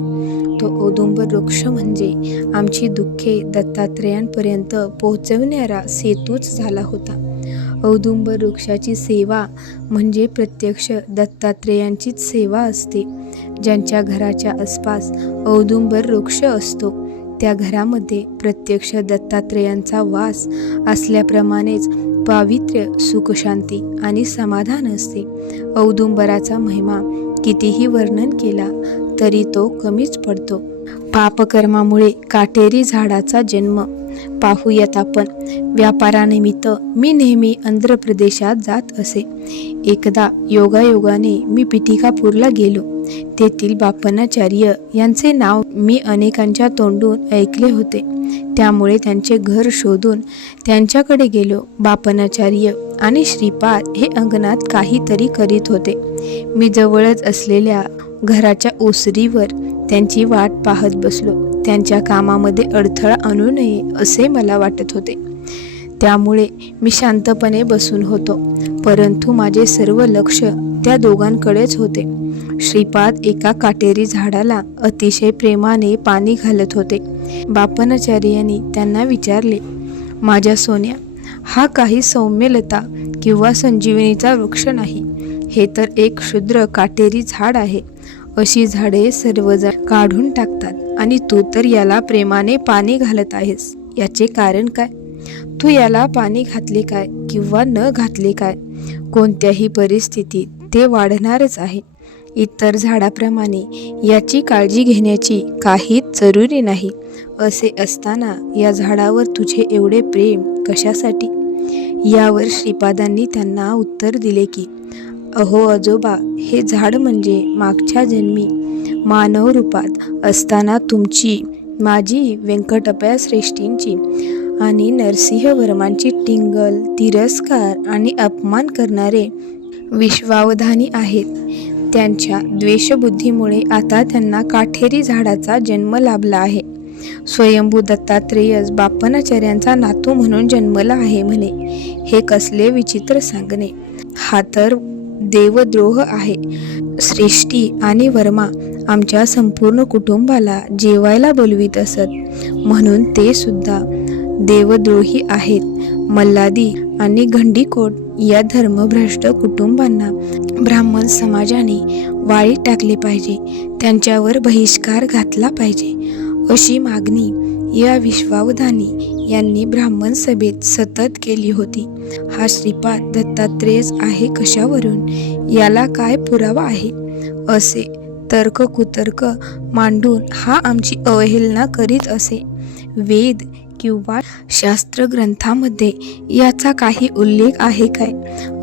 तो औदुंबर वृक्ष म्हणजे आमची दुःखे दत्तात्रेयांपर्यंत पोहोचवणारा सेतूच झाला होता. औदुंबर वृक्षाची सेवा म्हणजे प्रत्यक्ष दत्तात्रेयांचीच सेवा असते. ज्यांच्या घराच्या आसपास औदुंबर वृक्ष असतो त्या घरामध्ये प्रत्यक्ष दत्तात्रेयांचा वास असल्याप्रमाणेच पावित्र्य, सुखशांती आणि समाधान असते. औदुंबराचा महिमा कितीही वर्णन केला तरी तो कमीच पडतो. पापकर्मामुळे काटेरी झाडाचा जन्म पाहूयात आपण. व्यापारानिमित्त मी नेहमी आंध्र प्रदेशात जात असे. एकदा योगायोगाने मी पिठिकापूरला गेलो. तेथील बापनाचार्य यांचे नाव मी अनेकांच्या तोंडून ऐकले होते, त्यामुळे त्यांचे घर शोधून त्यांच्याकडे गेलो. बापनाचार्य आणि श्रीपाद हे अंगणात काहीतरी करीत होते. मी जवळच असलेल्या घराच्या ओसरीवर त्यांची वाट पाहत बसलो. त्यांच्या कामामध्ये अडथळा आणू नये असे मला वाटत होते, त्यामुळे मी शांतपणे बसून होतो. परंतु माझे सर्व लक्ष त्या दोघांकडेच होते. श्रीपाद एका काटेरी झाडाला अतिशय प्रेमाने पाणी घालत होते. बापनाचार्यांनी त्यांना विचारले, माझ्या सोन्या, हा काही सौम्यलता किंवा संजीवनीचा वृक्ष नाही, हे तर एक क्षुद्र काटेरी झाड आहे. अशी झाडे सर्वजण काढून टाकतात आणि तू तर याला प्रेमाने पाणी घालत आहेस. याचे कारण काय? तू याला पाणी घातले काय किंवा न घातले काय, कोणत्याही परिस्थितीत ते वाढणारच आहे. इतर झाडाप्रमाणे याची काळजी घेण्याची काहीच जरुरी नाही. असे असताना या झाडावर तुझे एवढे प्रेम कशासाठी? यावर श्रीपादांनी त्यांना उत्तर दिले की, अहो आजोबा, हे झाड म्हणजे मागच्या जन्मी मानव रूपात असताना तुमची, माझी, व्यंकटप्पा श्रेष्ठींची आणि नरसिंहवर्मांची टिंगल, तिरस्कार आणि अपमान करणारे विश्वावधानी आहेत. त्यांच्या द्वेषबुद्धीमुळे आता त्यांना काटेरी झाडाचा जन्म लाभला आहे. स्वयंभू दत्तात्रेयच बापनाचार्यांचा नातू म्हणून जन्मला आहे म्हणे. हे कसले विचित्र सांगणे! हा तर देवद्रोह आहे. श्रेष्ठी आणि वर्मा आमच्या संपूर्ण कुटुंबाला जेवायला बोलवीत असत, म्हणून ते सुद्धा देवद्रोही आहेत. मल्लादी आणि गंडीकोट या धर्मभ्रष्ट कुटुंबांना ब्राह्मण समाजाने वाळीत टाकले पाहिजे, त्यांच्यावर बहिष्कार घातला पाहिजे, अशी मागणी या विश्वावधानी यांनी ब्राह्मण सभेत सतत केली होती. हा श्रीपाद दत्तात्रेयच आहे कशावरून, याला काय पुरावा आहे, असे तर्क कुतर्क मांडून हा आमची अवहेलना करीत असे. वेद किंवा शास्त्र ग्रंथामध्ये याचा काही उल्लेख आहे काय,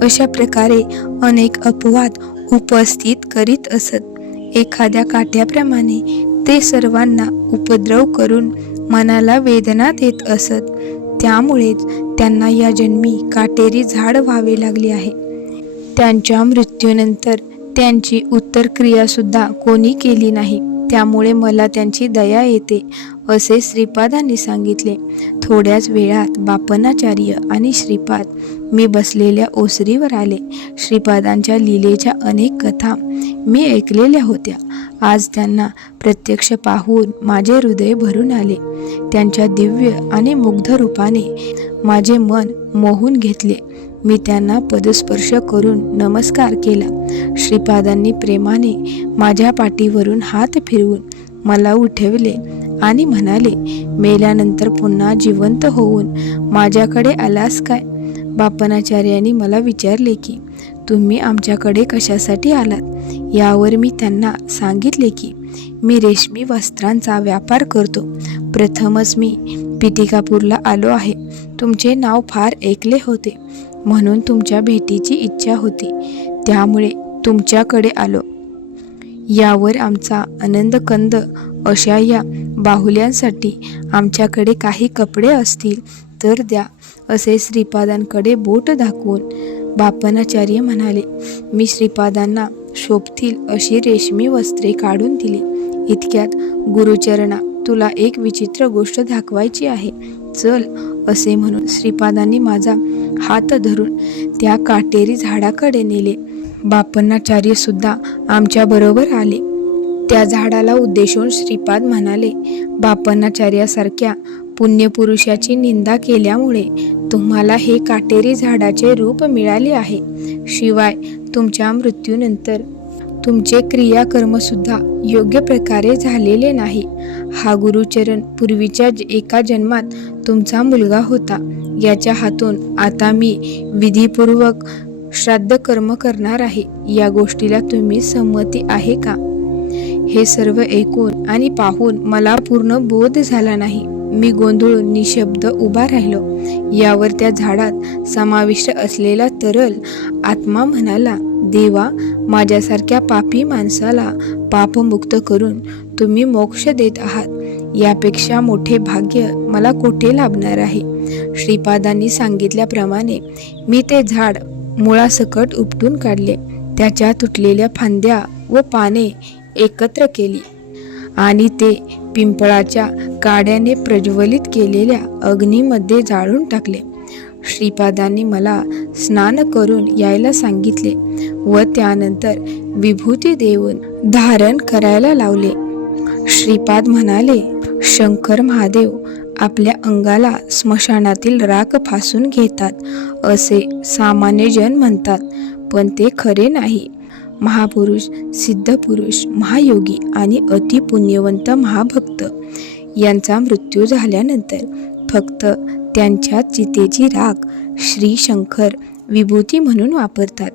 अशा प्रकारे अनेक अपवाद उपस्थित करीत असत. एखाद्या काट्याप्रमाणे ते सर्वांना उपद्रव करून मनाला वेदना देत असत. त्यामुळेच त्यांना या जन्मी काटेरी झाड व्हावे लागले आहे. त्यांच्या मृत्यूनंतर त्यांची उत्तरक्रियासुद्धा कोणी केली नाही, त्यामुळे मला त्यांची दया येते, असे श्रीपादांनी सांगितले. थोड्याच वेळात बापनाचार्य आणि श्रीपाद मी बसलेल्या ओसरीवर आले. श्रीपादांच्या लीलेच्या अनेक कथा मी ऐकलेल्या होत्या. आज त्यांना प्रत्यक्ष पाहून माझे हृदय भरून आले. त्यांच्या दिव्य आणि मुग्ध रूपाने माझे मन मोहून घेतले. मी त्यांना पदस्पर्श करून नमस्कार केला. श्रीपादांनी प्रेमाने माझ्या पाठीवरून हात फिरवून मला उठवले आणि म्हणाले, मेल्यानंतर पुन्हा जिवंत होऊन माझ्याकडे आलास काय? बापनाचार्यांनी मला विचारले की तुम्ही आमच्याकडे कशासाठी आलात? यावर मी त्यांना सांगितले की मी रेशमी वस्त्रांचा व्यापार करतो. प्रथमच मी पिटिकापूरला आलो आहे. तुमचे नाव फार ऐकले होते, म्हणून तुमच्या भेटीची इच्छा होती, त्यामुळे तुमच्याकडे आलो. यावर आमचा आनंदकंद अशा या बाहुल्यांसाठी आमच्याकडे काही कपडे असतील तर द्या, असे श्रीपादांकडे बोट दाखवून बापनाचार्य म्हणाले. मी श्रीपादांना शोभतील अशी रेशमी वस्त्रे काढून दिली. इतक्यात गुरुचरणा, तुला एक विचित्र गोष्ट दाखवायची आहे, चल, असे म्हणून श्रीपादांनी माझा हात धरून त्या काटेरी झाडाकडे नेले. बापनाचार्य सुद्धा आमच्या बरोबर आले. त्या झाडाला उद्देशून श्रीपाद म्हणाले, बापनाचार्यासारख्या पुण्यपुरुषाची निंदा केल्यामुळे तुम्हाला हे काटेरी झाडाचे रूप मिळाले आहे. शिवाय तुमच्या मृत्यूनंतर तुमचे क्रियाकर्मसुद्धा योग्य प्रकारे झालेले नाही. हा गुरुचरण पूर्वीच्या एका जन्मात तुमचा मुलगा होता. याच्या हातून आता मी विधीपूर्वक श्राद्ध कर्म करणार आहे. या गोष्टीला तुम्ही संमती आहे का? हे सर्व ऐकून आणि पाहून मला पूर्ण बोध झाला नाही. मी गोंधळून निशब्द उभा राहिलो. यावर त्या झाडात समाविष्ट असलेला तरल आत्मा म्हणाला, देवा, माझ्यासारख्या पापी माणसाला पापमुक्त करून तुम्ही मोक्ष देत आहात. यापेक्षा मोठे भाग्य मला कोठे लाभणार आहे? श्रीपादांनी सांगितल्याप्रमाणे मी ते झाड मुळासकट उपटून काढले. त्याच्या तुटलेल्या फांद्या व पाने एकत्र केली आणि ते पिंपळाच्या काड्याने प्रज्वलित केलेल्या अग्नीमध्ये जाळून टाकले. श्रीपादांनी मला स्नान करून यायला सांगितले व त्यानंतर विभूती देऊन धारण करायला लावले. श्रीपाद म्हणाले, शंकर महादेव आपल्या अंगाला स्मशानातील राख फासून घेतात, असे सामान्य जन म्हणतात, पण ते खरे नाही. महापुरुष, सिद्धपुरुष, महायोगी आणि अतिपुण्यवंत महाभक्त यांचा मृत्यू झाल्यानंतर फक्त त्यांच्या चितेची राख श्री शंकर विभूती म्हणून वापरतात.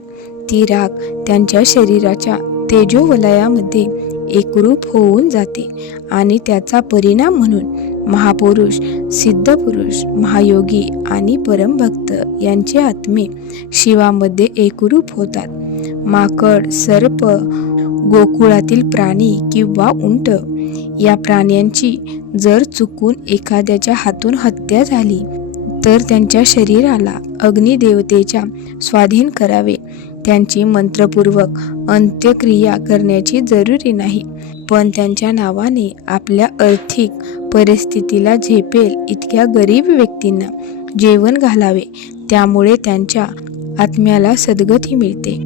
ती राख त्यांच्या शरीराच्या तेजोवलयामध्ये एकरूप होऊन जाते आणि त्याचा परिणाम म्हणून महापुरुष, सिद्धपुरुष, महायोगी आणि परमभक्त यांचे आत्मे शिवामध्ये एकरूप होतात. माकड, सर्प, गोकुळातील प्राणी किंवा उंट या प्राण्यांची जर चुकून एखाद्याच्या हातून हत्या झाली तर त्यांच्या शरीराला अग्निदेवतेच्या स्वाधीन करावे. त्यांची मंत्रपूर्वक अंत्यक्रिया करण्याची जरुरी नाही, पण त्यांच्या नावाने आपल्या आर्थिक परिस्थितीला झेपेल इतक्या गरीब व्यक्तींना जेवण घालावे. त्यामुळे त्यांच्या आत्म्याला सद्गती मिळते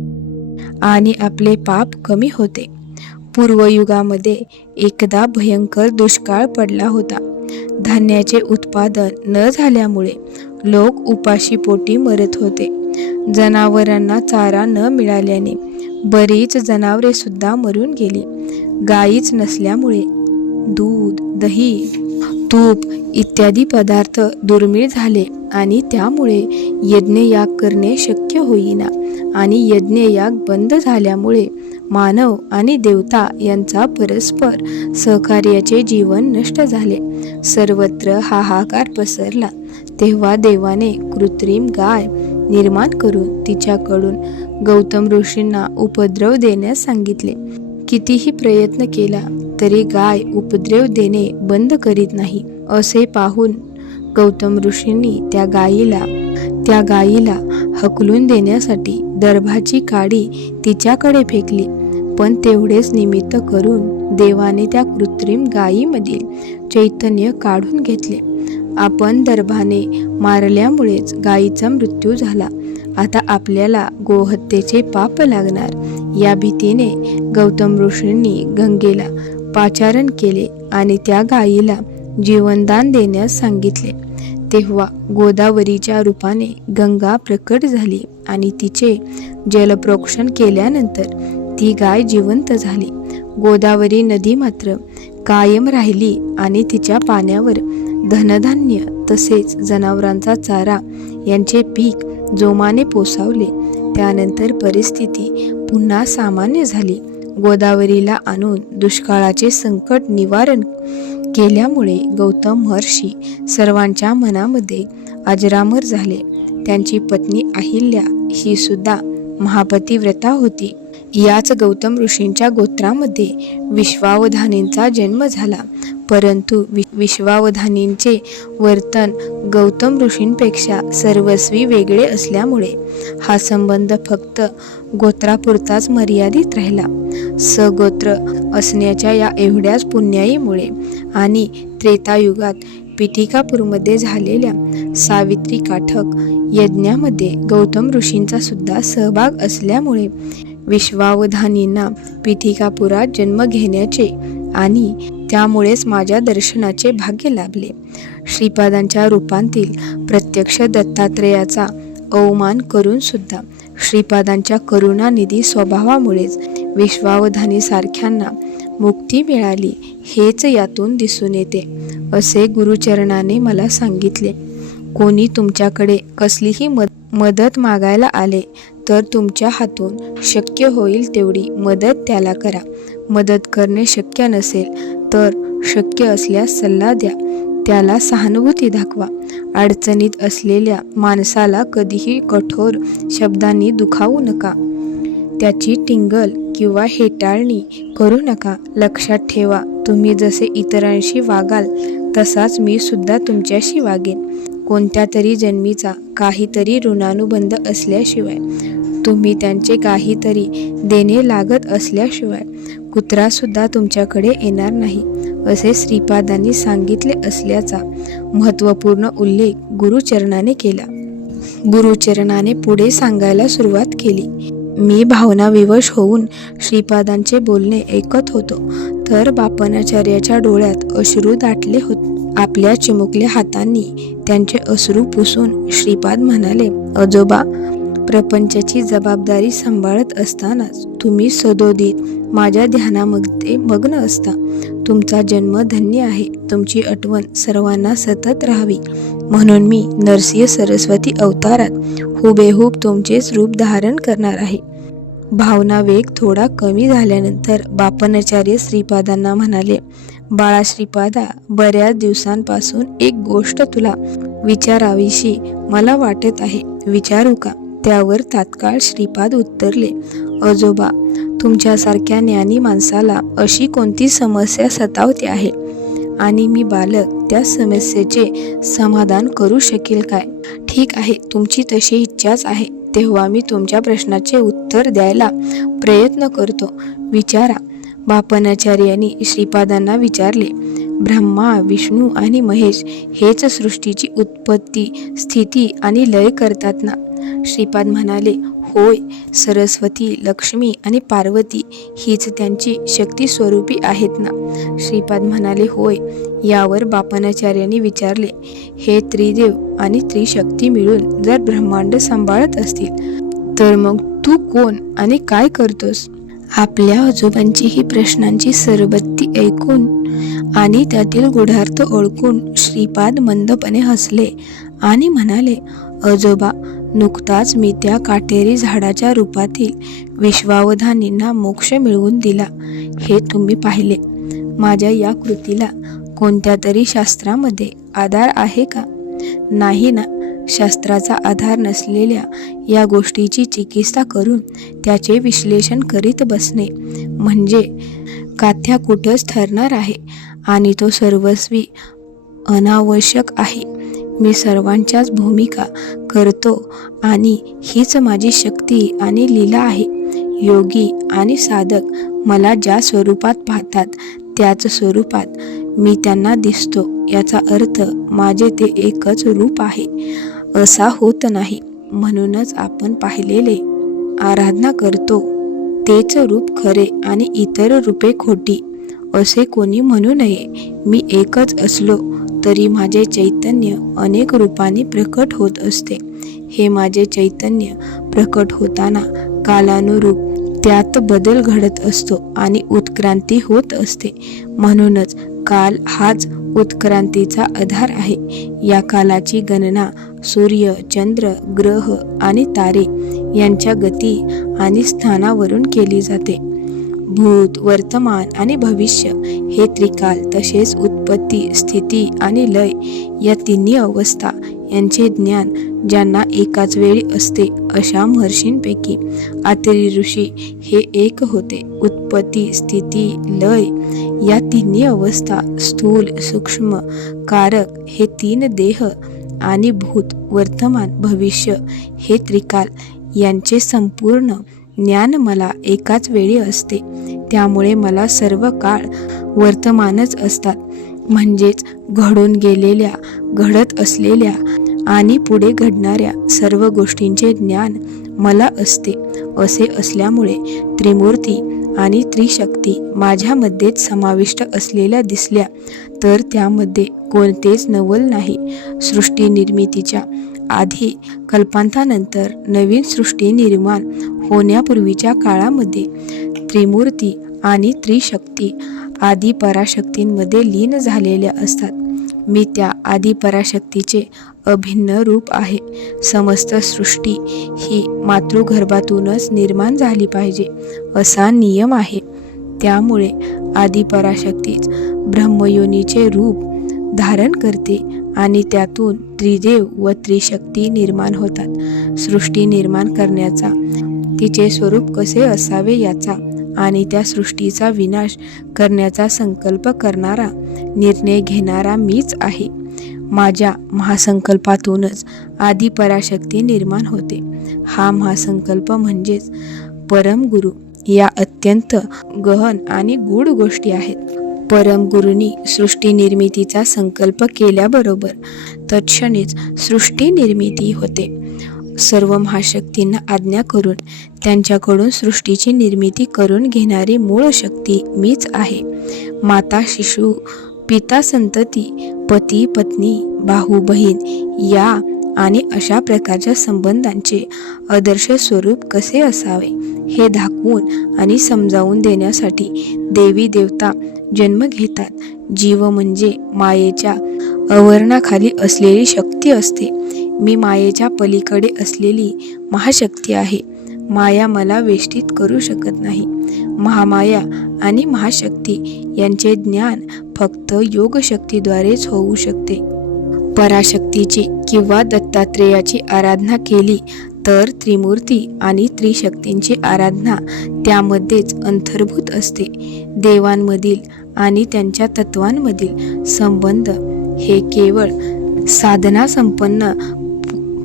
आणि आपले पाप कमी होते. पूर्वयुगामध्ये एकदा भयंकर दुष्काळ पडला होता. धान्याचे उत्पादन न झाल्यामुळे लोक उपाशी पोटी मरत होते. जनावरांना चारा न मिळाल्याने बरीच जनावरे सुद्धा मरून गेली. गाईच नसल्यामुळे दूध, दही, तूप इत्यादी पदार्थ दुर्मिळ झाले आणि त्यामुळे यज्ञयाग करणे शक्य होईना आणि यज्ञयाग बंद झाल्यामुळे मानव आणि देवता यांचा परस्पर सहकार्याचे जीवन नष्ट झाले. सर्वत्र हाहाकार पसरला. तेव्हा देवाने कृत्रिम गाय निर्माण करून तिच्याकडून गौतम ऋषींना उपद्रव देण्यास सांगितले. कितीही प्रयत्न केला तरी गाय उपद्रव देणे बंद करीत नाही. असे पाहून गौतम ऋषींनी त्या गायीला हकलून देण्यासाठी दर्भाची काडी तिच्याकडे फेकली. पण तेवढेच निमित्त करून देवाने त्या कृत्रिम गायीमधील चैतन्य काढून घेतले. आपण दर्भाने मारल्यामुळेच गायीचा मृत्यू झाला. आता आपल्याला गोहत्येचे पाप लागणार. या भीतीने गौतम ऋषींनी गंगेला पाचारण केले आणि त्या गायीला जीवनदान देण्यास सांगितले. तेव्हा गोदावरीच्या रूपाने गंगा प्रकट झाली आणि तिचे जलप्रोक्षण केल्यानंतर ती गाय जिवंत झाली. गोदावरी नदी मात्र कायम राहिली आणि तिच्या पाण्यावर धनधान्य तसेच जनावरांचा चारा यांचे पीक जोमाने पोसावले. त्यानंतर परिस्थिती पुन्हा सामान्य झाली. गोदावरीला आणून दुष्काळाचे संकट निवारण केल्यामुळे गौतम महर्षी सर्वांच्या मनामध्ये अजरामर झाले. त्यांची पत्नी अहिल्या ही सुद्धा महापतिव्रता होती. याच गौतम ऋषींच्या गोत्रामध्ये विश्वावधानींचा जन्म झाला. परंतु विश्वावधानींचे वर्तन गौतम ऋषींपेक्षा सर्वस्वी वेगळे असल्यामुळे हा संबंध फक्त गोत्रापुरताच मर्यादित राहिला. सगोत्र असण्याच्या या एवढ्याच पुण्याईमुळे आणि त्रेतायुगात पिठिकापूरमध्ये झालेल्या सावित्री काठक यज्ञामध्ये गौतम ऋषींचा सुद्धा सहभाग असल्यामुळे विश्वावधानींना पिठिकापुरात जन्म घेण्याचे आणि त्यामुळेच माझ्या दर्शनाचे भाग्य लाभले. श्रीपादांच्या रूपांतील प्रत्यक्ष दत्तात्रेयाचा अवमान करून सुद्धा श्रीपादांच्या करुणानिधी स्वभावामुळेच विश्वावधानी सारख्यांना मुक्ती मिळाली हेच यातून दिसून येते, असे गुरुचरणाने मला सांगितले. कोणी तुमच्याकडे कसलीही मदत मागायला आले तर तुमच्या हातून शक्य होईल तेवढी मदत त्याला करा. मदत करणे शक्य नसेल तर शक्य असल्यास सल्ला द्या. त्याला सहानुभूती दाखवा. अडचणीत असलेल्या माणसाला कधीही कठोर शब्दांनी दुखावू नका. त्याची टिंगल किंवा हेटाळणी करू नका. लक्षात ठेवा, तुम्ही जसे इतरांशी वागाल तसाच मी सुद्धा तुमच्याशी वागेन. कोणत्या तरी जन्मीचा काहीतरी ऋणानुबंध असल्याशिवाय, तुम्ही त्यांचे काहीतरी देणे लागत असल्याशिवाय कुत्रासुद्धा तुमच्याकडे येणार नाही, असे श्रीपादांनी सांगितले असल्याचा महत्त्वपूर्ण उल्लेख गुरुचरणाने केला. गुरुचरणाने पुढे सांगायला सुरुवात केली. मी भावनाविवश होऊन श्रीपादांचे बोलणे ऐकत होतो तर बापनाचार्याच्या डोळ्यात अश्रू दाटले होते. आपल्या चिमुकल्या हातांनी त्यांचे अश्रू पुसून श्रीपाद म्हणाले, आजोबा, प्रपंचाची जबाबदारी सांभाळत असतानाच तुम्ही सदोदित माझ्या ध्यानामध्ये मग्न असता. तुमचा जन्म धन्य आहे. तुमची आठवण सर्वांना सतत राहावी म्हणून मी नरसिंह सरस्वती अवतारात हुबेहूब तुमचेच रूप धारण करणार आहे. भावनावेग थोडा कमी झाल्यानंतर बापनाचार्य श्रीपादांना म्हणाले, बाळा श्रीपादा, बऱ्याच दिवसांपासून एक गोष्ट तुला विचारावीशी मला वाटत आहे. विचारू का? त्यावर तात्काळ श्रीपाद उत्तरले, आजोबा, तुमच्यासारख्या ज्ञानी माणसाला अशी कोणती समस्या सतावते आहे आणि मी बालक त्या समस्येचे समाधान करू शकेल काय? ठीक आहे, तुमची तशी इच्छाच आहे तेव्हा मी तुमच्या प्रश्नाचे उत्तर द्यायला प्रयत्न करतो. विचारा. बापनाचार्यांनी श्रीपादांना विचारले. ब्रह्मा, विष्णू आणि महेश हेच सृष्टीची उत्पत्ती, स्थिती आणि लय करतात ना? श्रीपाद म्हणाले, होय. सरस्वती, लक्ष्मी आणि पार्वती हीच त्यांची शक्ती स्वरूपी आहेत ना? श्रीपाद म्हणाले, होय. यावर बापनाचार्यांनी विचारले, हे त्रिदेव आणि त्रिशक्ती मिळून जर ब्रह्मांड सांभाळत असतील तर मग तू कोण आणि काय करतोस? आपल्या आजोबांची ही प्रश्नांची सरबत्ती ऐकून आणि त्यातील गूढार्थ ओळखून श्रीपाद मंदपणे हसले आणि म्हणाले, आजोबा, नुकताच मी त्या काटेरी झाडाच्या रूपातील विश्वावधानींना मोक्ष मिळवून दिला, हे तुम्ही पाहिले. माझ्या या कृतीला कोणत्या तरी शास्त्रामध्ये आधार आहे का? नाही ना. शास्त्राचा आधार नसलेल्या या गोष्टीची चिकित्सा करून त्याचे विश्लेषण करीत बसणे म्हणजे काथ्याकुटच ठरणार आहे आणि तो सर्वस्वी अनावश्यक आहे. मी सर्वांच्याच भूमिका करतो आणि हीच माझी शक्ती आणि लीला आहे. योगी आणि साधक मला ज्या स्वरूपात पाहतात त्याच स्वरूपात मी त्यांना दिसतो. याचा अर्थ माझे ते एकच रूप आहे असा होत नाही. म्हणूनच आपण पाहिलेले आराधना करतो तेच रूप खरे आणि इतर रूपे खोटी असे कोणी म्हणू नये. मी एकच असलो तरी माझे चैतन्य अनेक रूपांनी प्रकट होत असते. हे माझे चैतन्य प्रकट होताना कालानुरूप त्यात बदल घडत असतो आणि उत्क्रांती होत असते. म्हणूनच काल हाच उत्क्रांतीचा आधार आहे. या कालाची गणना सूर्य, चंद्र, ग्रह आणि तारे यांच्या गती आणि स्थानावरून केली जाते. भूत, वर्तमान आणि भविष्य हे त्रिकाल, तसेच उत्पत्ती, स्थिती आणि लय या तिन्ही अवस्था यांचे ज्ञान ज्यांना एकाच वेळी असते अशा महर्षींपैकी आत्री ऋषी हे एक होते. उत्पत्ती, स्थिती, लय या तिन्ही अवस्था, स्थूल, सूक्ष्म, कारक हे तीन देह आणि भूत, वर्तमान, भविष्य हे त्रिकाल यांचे संपूर्ण ज्ञान मला एकाच वेळी असते. त्यामुळे मला सर्व काळ वर्तमानच असतात. म्हणजेच घडून गेलेल्या, घडत असलेल्या आणि पुढे घडणाऱ्या सर्व गोष्टींचे ज्ञान मला असते. असे असल्यामुळे त्रिमूर्ती आणि त्रिशक्ती माझ्यामध्येच समाविष्ट असलेल्या दिसल्या तर त्यामध्ये कोणतेच नवल नाही. सृष्टी निर्मितीच्या आधी, कल्पांतानंतर नवीन सृष्टी निर्माण होण्यापूर्वीच्या काळामध्ये त्रिमूर्ती आणि त्रिशक्ती आदी पराशक्तींमध्ये लीन झालेल्या असतात. मी त्या आदी पराशक्तीचे अभिन्न रूप आहे. समस्त सृष्टी ही मातृगर्भातूनच निर्माण झाली पाहिजे असा नियम आहे. त्यामुळे आदी पराशक्तीच ब्रह्मयोनीचे रूप धारण करते आणि त्यातून त्रिदेव व त्रिशक्ती निर्माण होतात. सृष्टी निर्माण करण्याचा, तिचे स्वरूप कसे असावे याचा आणि त्या सृष्टीचा विनाश करण्याचा संकल्प करणारा, निर्णय घेणारा मीच आहे. माझ्या महासंकल्पातूनच आदी पराशक्ती निर्माण होते. हा महासंकल्प म्हणजेच परमगुरु या अत्यंत गहन आणि गूढ गोष्टी आहेत. परमगुरूंनी सृष्टी निर्मितीचा संकल्प केल्याबरोबर तत्क्षणीच सृष्टी निर्मिती होते. सर्व महाशक्तींना आज्ञा करून त्यांच्याकडून सृष्टीची निर्मिती करून घेणारी मूळ शक्ती मीच आहे. माता शिशु, पिता संतती, पती पत्नी, भाऊ बहीण या आणि अशा प्रकारच्या संबंधांचे आदर्श स्वरूप कसे असावे हे दाखवून आणि समजावून देण्यासाठी देवी देवता जन्म घेतात. जीव म्हणजे मायेच्या आवरणाखाली असलेली शक्ती असते. मी मायेच्या पलीकडे असलेली महाशक्ती आहे. माया मला वेष्टीत करू शकत नाही. महामाया आणि महाशक्ती यांचे ज्ञान फक्त योगशक्तीद्वारेच होऊ शकते. पराशक्तीची किंवा दत्तात्रेयाची आराधना केली तर त्रिमूर्ती आणि त्रिशक्तींची आराधना त्यामध्येच अंतर्भूत असते. देवांमधील आणि त्यांच्या तत्वांमधील संबंध हे केवळ साधना संपन्न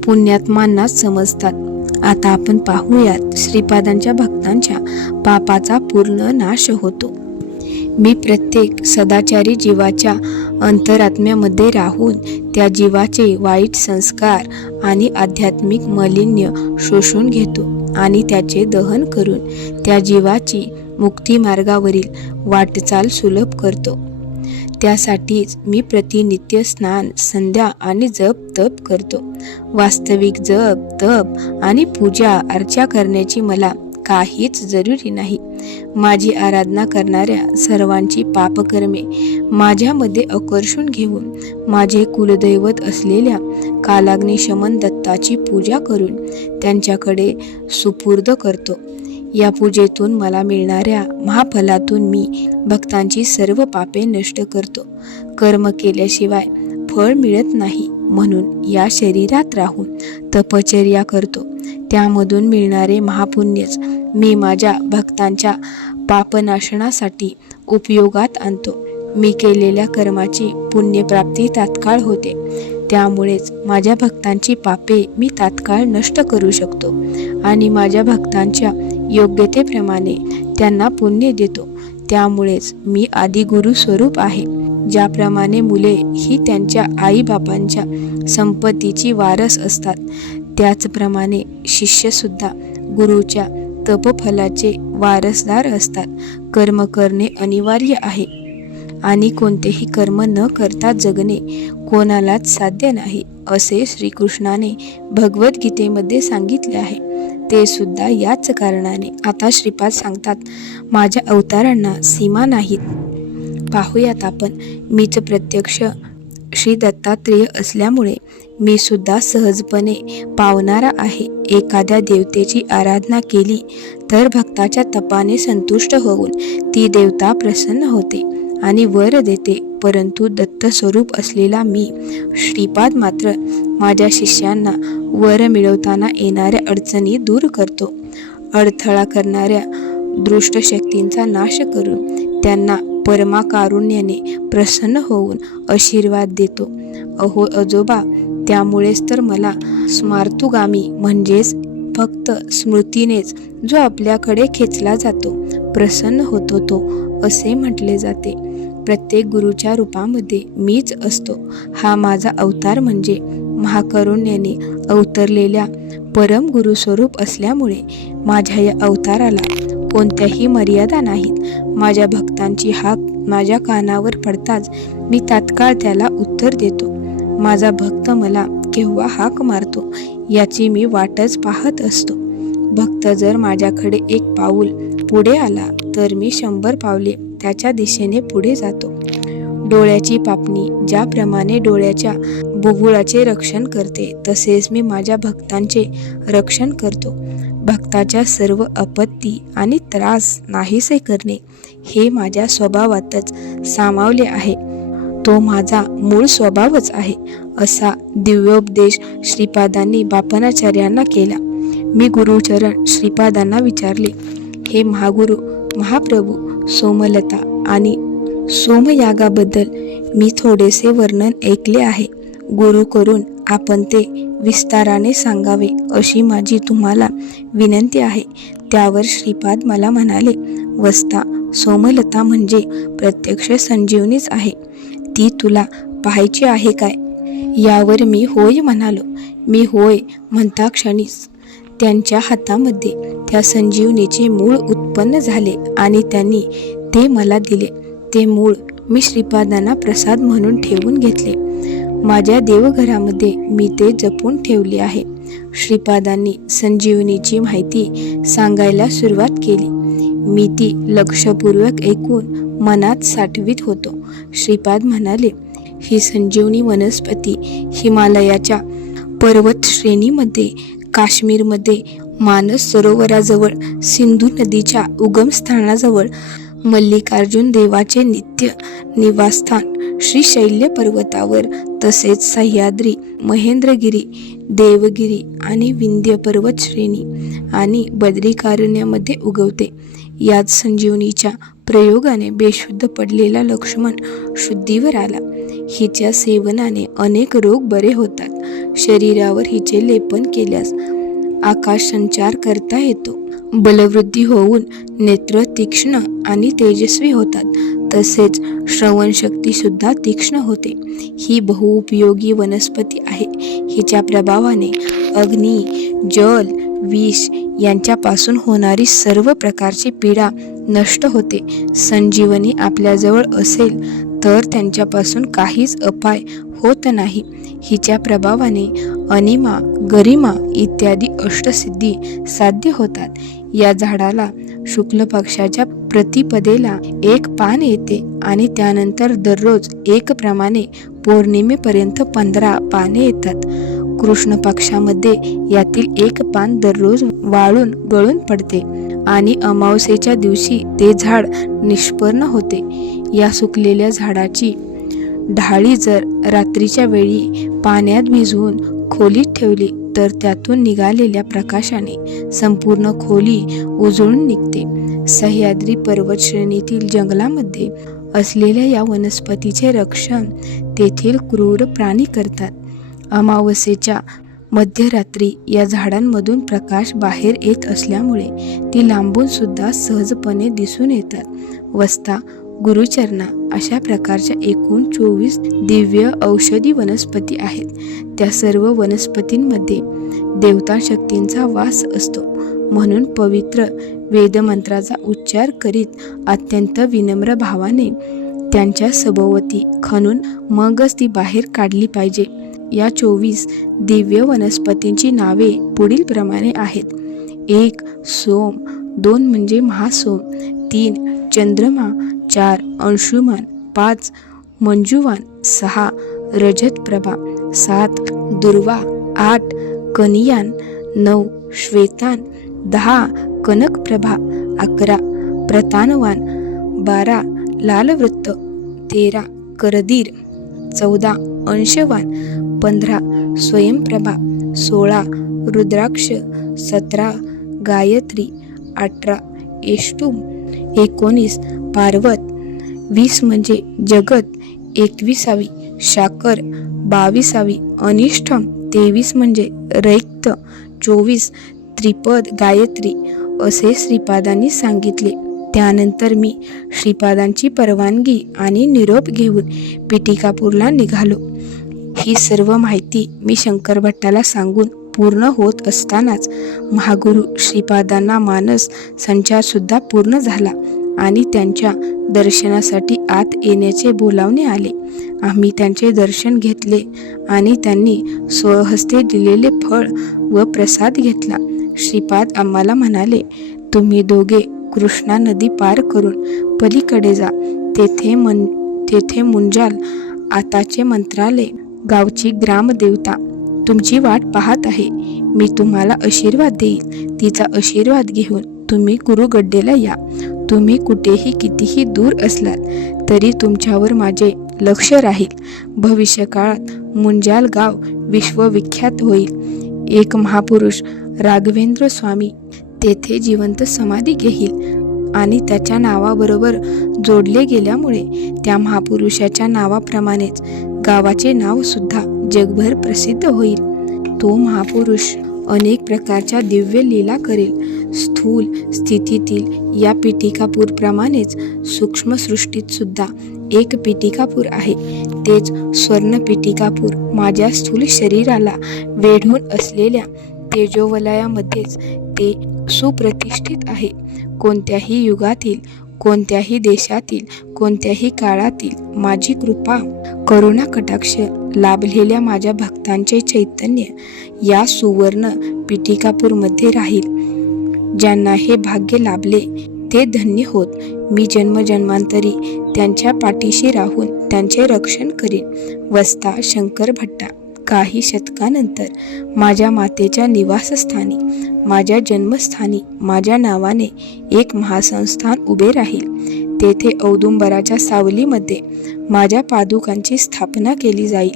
पुण्यात्मांनाच समजतात. आता आपण पाहूयात श्रीपादांच्या भक्तांच्या पापाचा पूर्ण नाश होतो. मी प्रत्येक सदाचारी जीवाच्या अंतरात्म्यामध्ये राहून त्या जीवाचे वाईट संस्कार आणि आध्यात्मिक मालिन्य शोषून घेतो आणि त्याचे दहन करून त्या जीवाची मुक्तिमार्गावरील वाटचाल सुलभ करतो. त्यासाठीच मी प्रतिनित्य स्नान, संध्या आणि जप तप करतो. वास्तविक जप तप आणि पूजा अर्चा करण्याची मला काहीच जरुरी नाही. माझी आराधना करणाऱ्या सर्वांची पापकर्मे माझ्यामध्ये आकर्षून घेऊन माझे कुलदैवत असलेल्या कालाग्निशमन दत्ताची पूजा करून त्यांच्याकडे सुपूर्द करतो. या पूजेतून मला मिळणाऱ्या महाफलातून मी भक्तांची सर्व पापे नष्ट करतो. कर्म केल्याशिवाय फळ मिळत नाही, म्हणून या शरीरात राहून तपचर्या करतो. त्यामधून मिळणारे महापुण्यच मी माझ्या भक्तांच्या पापनाशनासाठी उपयोगात आणतो. मी केलेल्या कर्माची पुण्यप्राप्ती तात्काळ होते. त्यामुळेच माझ्या भक्तांची पापे मी तात्काळ नष्ट करू शकतो आणि माझ्या भक्तांच्या योग्यतेप्रमाणे त्यांना पुण्य देतो. त्यामुळेच मी आदिगुरु स्वरूप आहे. ज्याप्रमाणे मुले ही त्यांच्या आईबापांच्या संपत्तीची वारस असतात, त्याचप्रमाणे शिष्यसुद्धा गुरुच्या तपफलाचे वारसदार असतात. कर्म करणे अनिवार्य आहे आणि कोणतेही कर्म न करता जगणे कोणालाच साध्य नाही, असे श्रीकृष्णाने भगवद्गीतेमध्ये सांगितले आहे. ते सुद्धा याच कारणाने. आता श्रीपाद सांगतात, माझ्या अवतारांना सीमा नाहीत. पाहूयात आपण. मीच प्रत्यक्ष श्री दत्तात्रेय असल्यामुळे मी सुद्धा सहजपणे पावणारा आहे. एखाद्या देवतेची आराधना केली तर भक्ताच्या तपाने संतुष्ट होऊन ती देवता प्रसन्न होते आणि वर देते. परंतु दत्त स्वरूप असलेला मी श्रीपाद मात्र माझ्या शिष्यांना वर मिळवताना येणाऱ्या अडचणी दूर करतो. अडथळा करणाऱ्या दृष्ट शक्तींचा नाश करून त्यांना परमाकारुण्याने प्रसन्न होऊन आशीर्वाद देतो. अहो अजोबा, त्यामुळेच तर मला स्मार्तुगामी म्हणजेच फक्त स्मृतीनेच जो आपल्याकडे खेचला जातो प्रसन्न होतो तो असे म्हटले जाते. प्रत्येक गुरुच्या रूपामध्ये मीच असतो. हा माझा अवतार म्हणजे महाकरुण्याने अवतरलेल्या परम गुरुस्वरूप असल्यामुळे माझ्या या अवताराला कोणत्याही मर्यादा नाहीत. माझ्या भक्तांची हाक माझ्या कानावर पडताच मी तात्काळ त्याला उत्तर देतो. माझा भक्त मला केव्हा हाक मारतो याची मी वाटच पाहत असतो. भक्त जर माझ्याकडे एक पाऊल पुढे आला तर मी 100 पावले त्याच्या दिशेने पुढे जातो. डोळ्याची पापणी ज्याप्रमाणे डोळ्याच्या बुबुळाचे रक्षण करते, तसेच मी माझ्या भक्तांचे रक्षण करतो. भक्ताच्या सर्व आपत्ती आणि त्रास नाहीसे करणे हे माझ्या स्वभावातच सामावले आहे. तो माझा मूळ स्वभावच आहे, असा दिव्योपदेश श्रीपादांनी बापनाचार्यांना केला. मी गुरुचरण श्रीपादांना विचारले, हे महागुरु, महाप्रभू, सोमलता आणि सोमयागाबद्दल मी थोडेसे वर्णन ऐकले आहे. गुरु करून आपण ते विस्ताराने सांगावे अशी माझी तुम्हाला विनंती आहे. त्यावर श्रीपाद मला म्हणाले, वस्ता, सोमलता म्हणजे प्रत्यक्ष संजीवनीच आहे. ती तुला पाहायची आहे काय? यावर मी होय म्हणालो. मी होय म्हणता क्षणीच त्यांच्या हातामध्ये त्या संजीवनीचे मूळ उत्पन्न झाले आणि त्यांनी ते मला दिले. ते मूळ मी श्रीपादांना प्रसाद म्हणून ठेवून घेतले. माझ्या देवघरामध्ये मी ते जपून ठेवले आहे. श्रीपादांनी संजीवनीची माहिती सांगायला सुरुवात केली. मी ती लक्षपूर्वक ऐकून मनात साठवीत होतो. श्रीपाद म्हणाले, ही संजीवनी वनस्पती हिमालयाच्या पर्वत श्रेणीमध्ये, काश्मीरमध्ये मानस सरोवराजवळ, सिंधू नदीच्या उगमस्थानाजवळ, मल्लिकार्जुन देवाचे नित्य निवासस्थान श्रीशैल्य पर्वतावर, तसेच सह्याद्री, महेंद्रगिरी, देवगिरी आणि विंध्य पर्वत श्रेणी आणि बद्रिकारण्यामध्ये उगवते. याच संजीवनीच्या प्रयोगाने बेशुद्ध पडलेला लक्ष्मण शुद्धीवर आला. हिच्या सेवनाने अनेक रोग बरे होतात. शरीरावर हिचे लेपन केल्यास आकाश संचार करता येतो. बलवृद्धी होऊन नेत्र तीक्ष्ण आणि तेजस्वी होतात. तसेच श्रवणशक्ती सुद्धा तीक्ष्ण होते. ही बहुउपयोगी वनस्पती आहे. हिच्या प्रभावाने अग्नी, जल, विष यांच्यापासून होणारी सर्व प्रकारची पीडा नष्ट होते. संजीवनी आपल्याजवळ असेल तर त्यांच्यापासून काहीच अपाय होत नाही. हिच्या प्रभावाने अनिमा, गरिमा इत्यादी अष्टसिद्धी साध्य होतात. या झाडाला शुक्ल पक्षाच्या प्रतिपदेला एक पान येते आणि त्यानंतर दररोज एक प्रमाणे पौर्णिमेपर्यंत 15 पाने येतात. कृष्ण पक्षामध्ये यातील एक पान दररोज वाळून गळून पडते आणि अमावस्येच्या दिवशी ते झाड निष्पर्ण होते. या सुकलेल्या झाडाची ढाळी जर रात्रीच्या वेळी पाण्यात भिजवून खोलीत ठेवली तर त्यातून निघालेल्या प्रकाशाने संपूर्ण खोली उजळून निघते. सह्याद्री पर्वतश्रेणीतील जंगलामध्ये असलेल्या या वनस्पतीचे रक्षण तेथील क्रूर प्राणी करतात. अमावस्येच्या मध्यरात्री या झाडांमधून प्रकाश बाहेर येत असल्यामुळे ती लांबून सुद्धा सहजपणे दिसून येतात. वस्ता, गुरुचरणा अशा प्रकारच्या एकूण 24 दिव्य औषधी वनस्पती आहेत. त्या सर्व वनस्पतींमध्ये देवता शक्तींचा वास असतो. म्हणून पवित्र वेदमंत्राचा उच्चार करीत अत्यंत विनम्र भावाने त्यांच्या सभोवती खणून मगच ती बाहेर काढली पाहिजे. या 24 दिव्य वनस्पतींची नावे पुढील प्रमाणे आहेत. 1 सोम, 2 म्हणजे महासोम, 3 चंद्रमा, 4 अंशुमान, 5 मंजुवान, 6 रजतप्रभा, 7 दुर्वा, 8 कनियान, 9 श्वेतान, 10 कनकप्रभा, 11 प्रतानवान, 12 लालवृत्त, 13 करदीर, 14 अंशवान, 15 स्वयंप्रभा, 16 रुद्राक्ष, 17 गायत्री, 18 एष्टुम, 19 पार्वत, 20 म्हणजे जगत, 21 शाकर, 22 अनिष्ठम, 23 म्हणजे रैक्त, 24 त्रिपद गायत्री असे श्रीपादांनी सांगितले. त्यानंतर मी श्रीपादांची परवानगी आणि निरोप घेऊन पिटिकापूरला निघालो. ही सर्व माहिती मी शंकर भट्टाला सांगून पूर्ण होत असतानाच महागुरु श्रीपादांना मानस संचार सुद्धा पूर्ण झाला आणि त्यांच्या दर्शनासाठी आत येण्याचे बोलावणे आले. आम्ही त्यांचे दर्शन घेतले आणि त्यांनी स्वहस्ते दिलेले फळ व प्रसाद घेतला. श्रीपाद आम्हाला म्हणाले, तुम्ही दोघे कृष्णा नदी पार करून पलीकडे जा. तेथे मुंजाल आताचे मंत्रालय, गावची ग्रामदेवता तुमची वाट पाहत आहे. मी तुम्हाला आशीर्वाद देईल. तिचा आशीर्वाद घेऊन तुम्ही कुरुगड्डेला या. तुम्ही कुठेही कितीही दूर असलात तरी तुमच्यावर माझे लक्ष राहील. भविष्यकाळात मुंजाल गाव विश्वविख्यात होईल. एक महापुरुष राघवेंद्र स्वामी तेथे जिवंत समाधी घेईल आणि त्याच्या नावाबरोबर जोडले गेल्यामुळे त्या महापुरुषाच्या नावाप्रमाणेच गावाचे नाव सुद्धा जगभर प्रसिद्ध होईल. तो महापुरुष अनेक प्रकारच्या दिव्य लीला करेल. स्थूल स्थितीतील या पिटिकापूरप्रमाणेच सूक्ष्म सृष्टीत सुद्धा एक पिटिकापूर आहे. तेच स्वर्ण पिटिकापूर माझ्या स्थूल शरीराला वेढून असलेल्या तेजोवलयामध्येच ते सुप्रतिष्ठित आहे. कोणत्याही युगातील, कोणत्याही देशातील, कोणत्याही काळातील माझी कृपा, करुणा कटाक्ष लाभलेल्या माझ्या भक्तांचे चैतन्य या सुवर्ण पिटिकापूरमध्ये राहील. ज्यांना हे भाग्य लाभले ते धन्य होत. मी जन्मजन्मांतरी त्यांच्या पाठीशी राहून त्यांचे रक्षण करीन. वस्ता शंकर भट्टा. काही शतकानंतर माझ्या मातेच्या निवासस्थानी, माझ्या जन्मस्थानी माझ्या नावाने एक महासंस्थान उभे राहील. तेथे औदुंबराच्या सावलीमध्ये माझ्या पादुकांची स्थापना केली जाईल.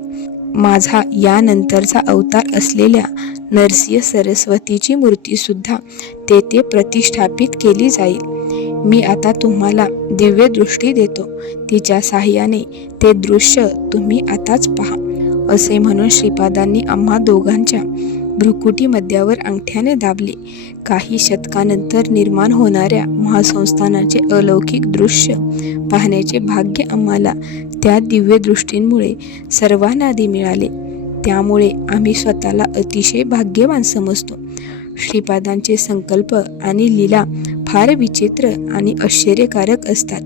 माझा यानंतरचा अवतार असलेल्या नरसिंह सरस्वतीची मूर्तीसुद्धा तेथे प्रतिष्ठापित केली जाईल. मी आता तुम्हाला दिव्य दृष्टी देतो. तिच्या साहाय्याने ते दृश्य तुम्ही आताच पहा. असे म्हणून श्रीपादांनी आम्हा दोघांच्या भ्रुकुटी मध्यावर अंगठ्याने दाबले. काही शतकानंतर निर्माण होणाऱ्या महासंस्थानाचे अलौकिक दृश्य पाहण्याचे भाग्य आम्हाला त्या दिव्य दृष्टींमुळे सर्वांनादी मिळाले. त्यामुळे आम्ही स्वतःला अतिशय भाग्यवान समजतो. श्रीपादांचे संकल्प आणि लीला फार विचित्र आणि आश्चर्यकारक असतात.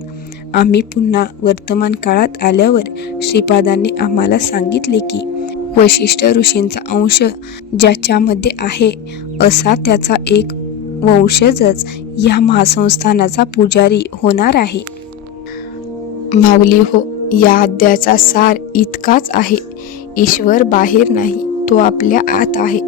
आम्ही पुन्हा वर्तमान काळात आल्यावर श्रीपादांनी आम्हाला सांगितले की वशिष्ठ ऋषींचा अंश ज्याच्यामध्ये आहे असा त्याचा एक वंशजच या महासंस्थानाचा पुजारी होणार आहे. माऊली हो, या अध्यायाचा सार इतकाच आहे. ईश्वर बाहेर नाही, तो आपल्या आत आहे.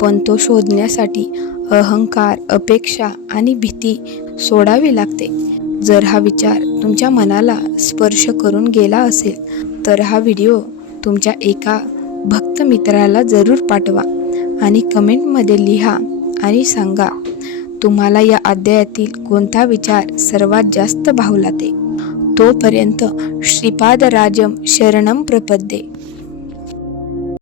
पण तो शोधण्यासाठी अहंकार, अपेक्षा आणि भीती सोडावी लागते. जर हा विचार तुमच्या मनाला स्पर्श करून गेला असेल तर हा व्हिडिओ तुमच्या एका भक्त मित्राला जरूर पाठवा आणि कमेंटमध्ये लिहा आणि सांगा तुम्हाला या अध्यायातील कोणता विचार सर्वात जास्त भावला ते. तोपर्यंत श्रीपादराजं शरणं प्रपद्ये.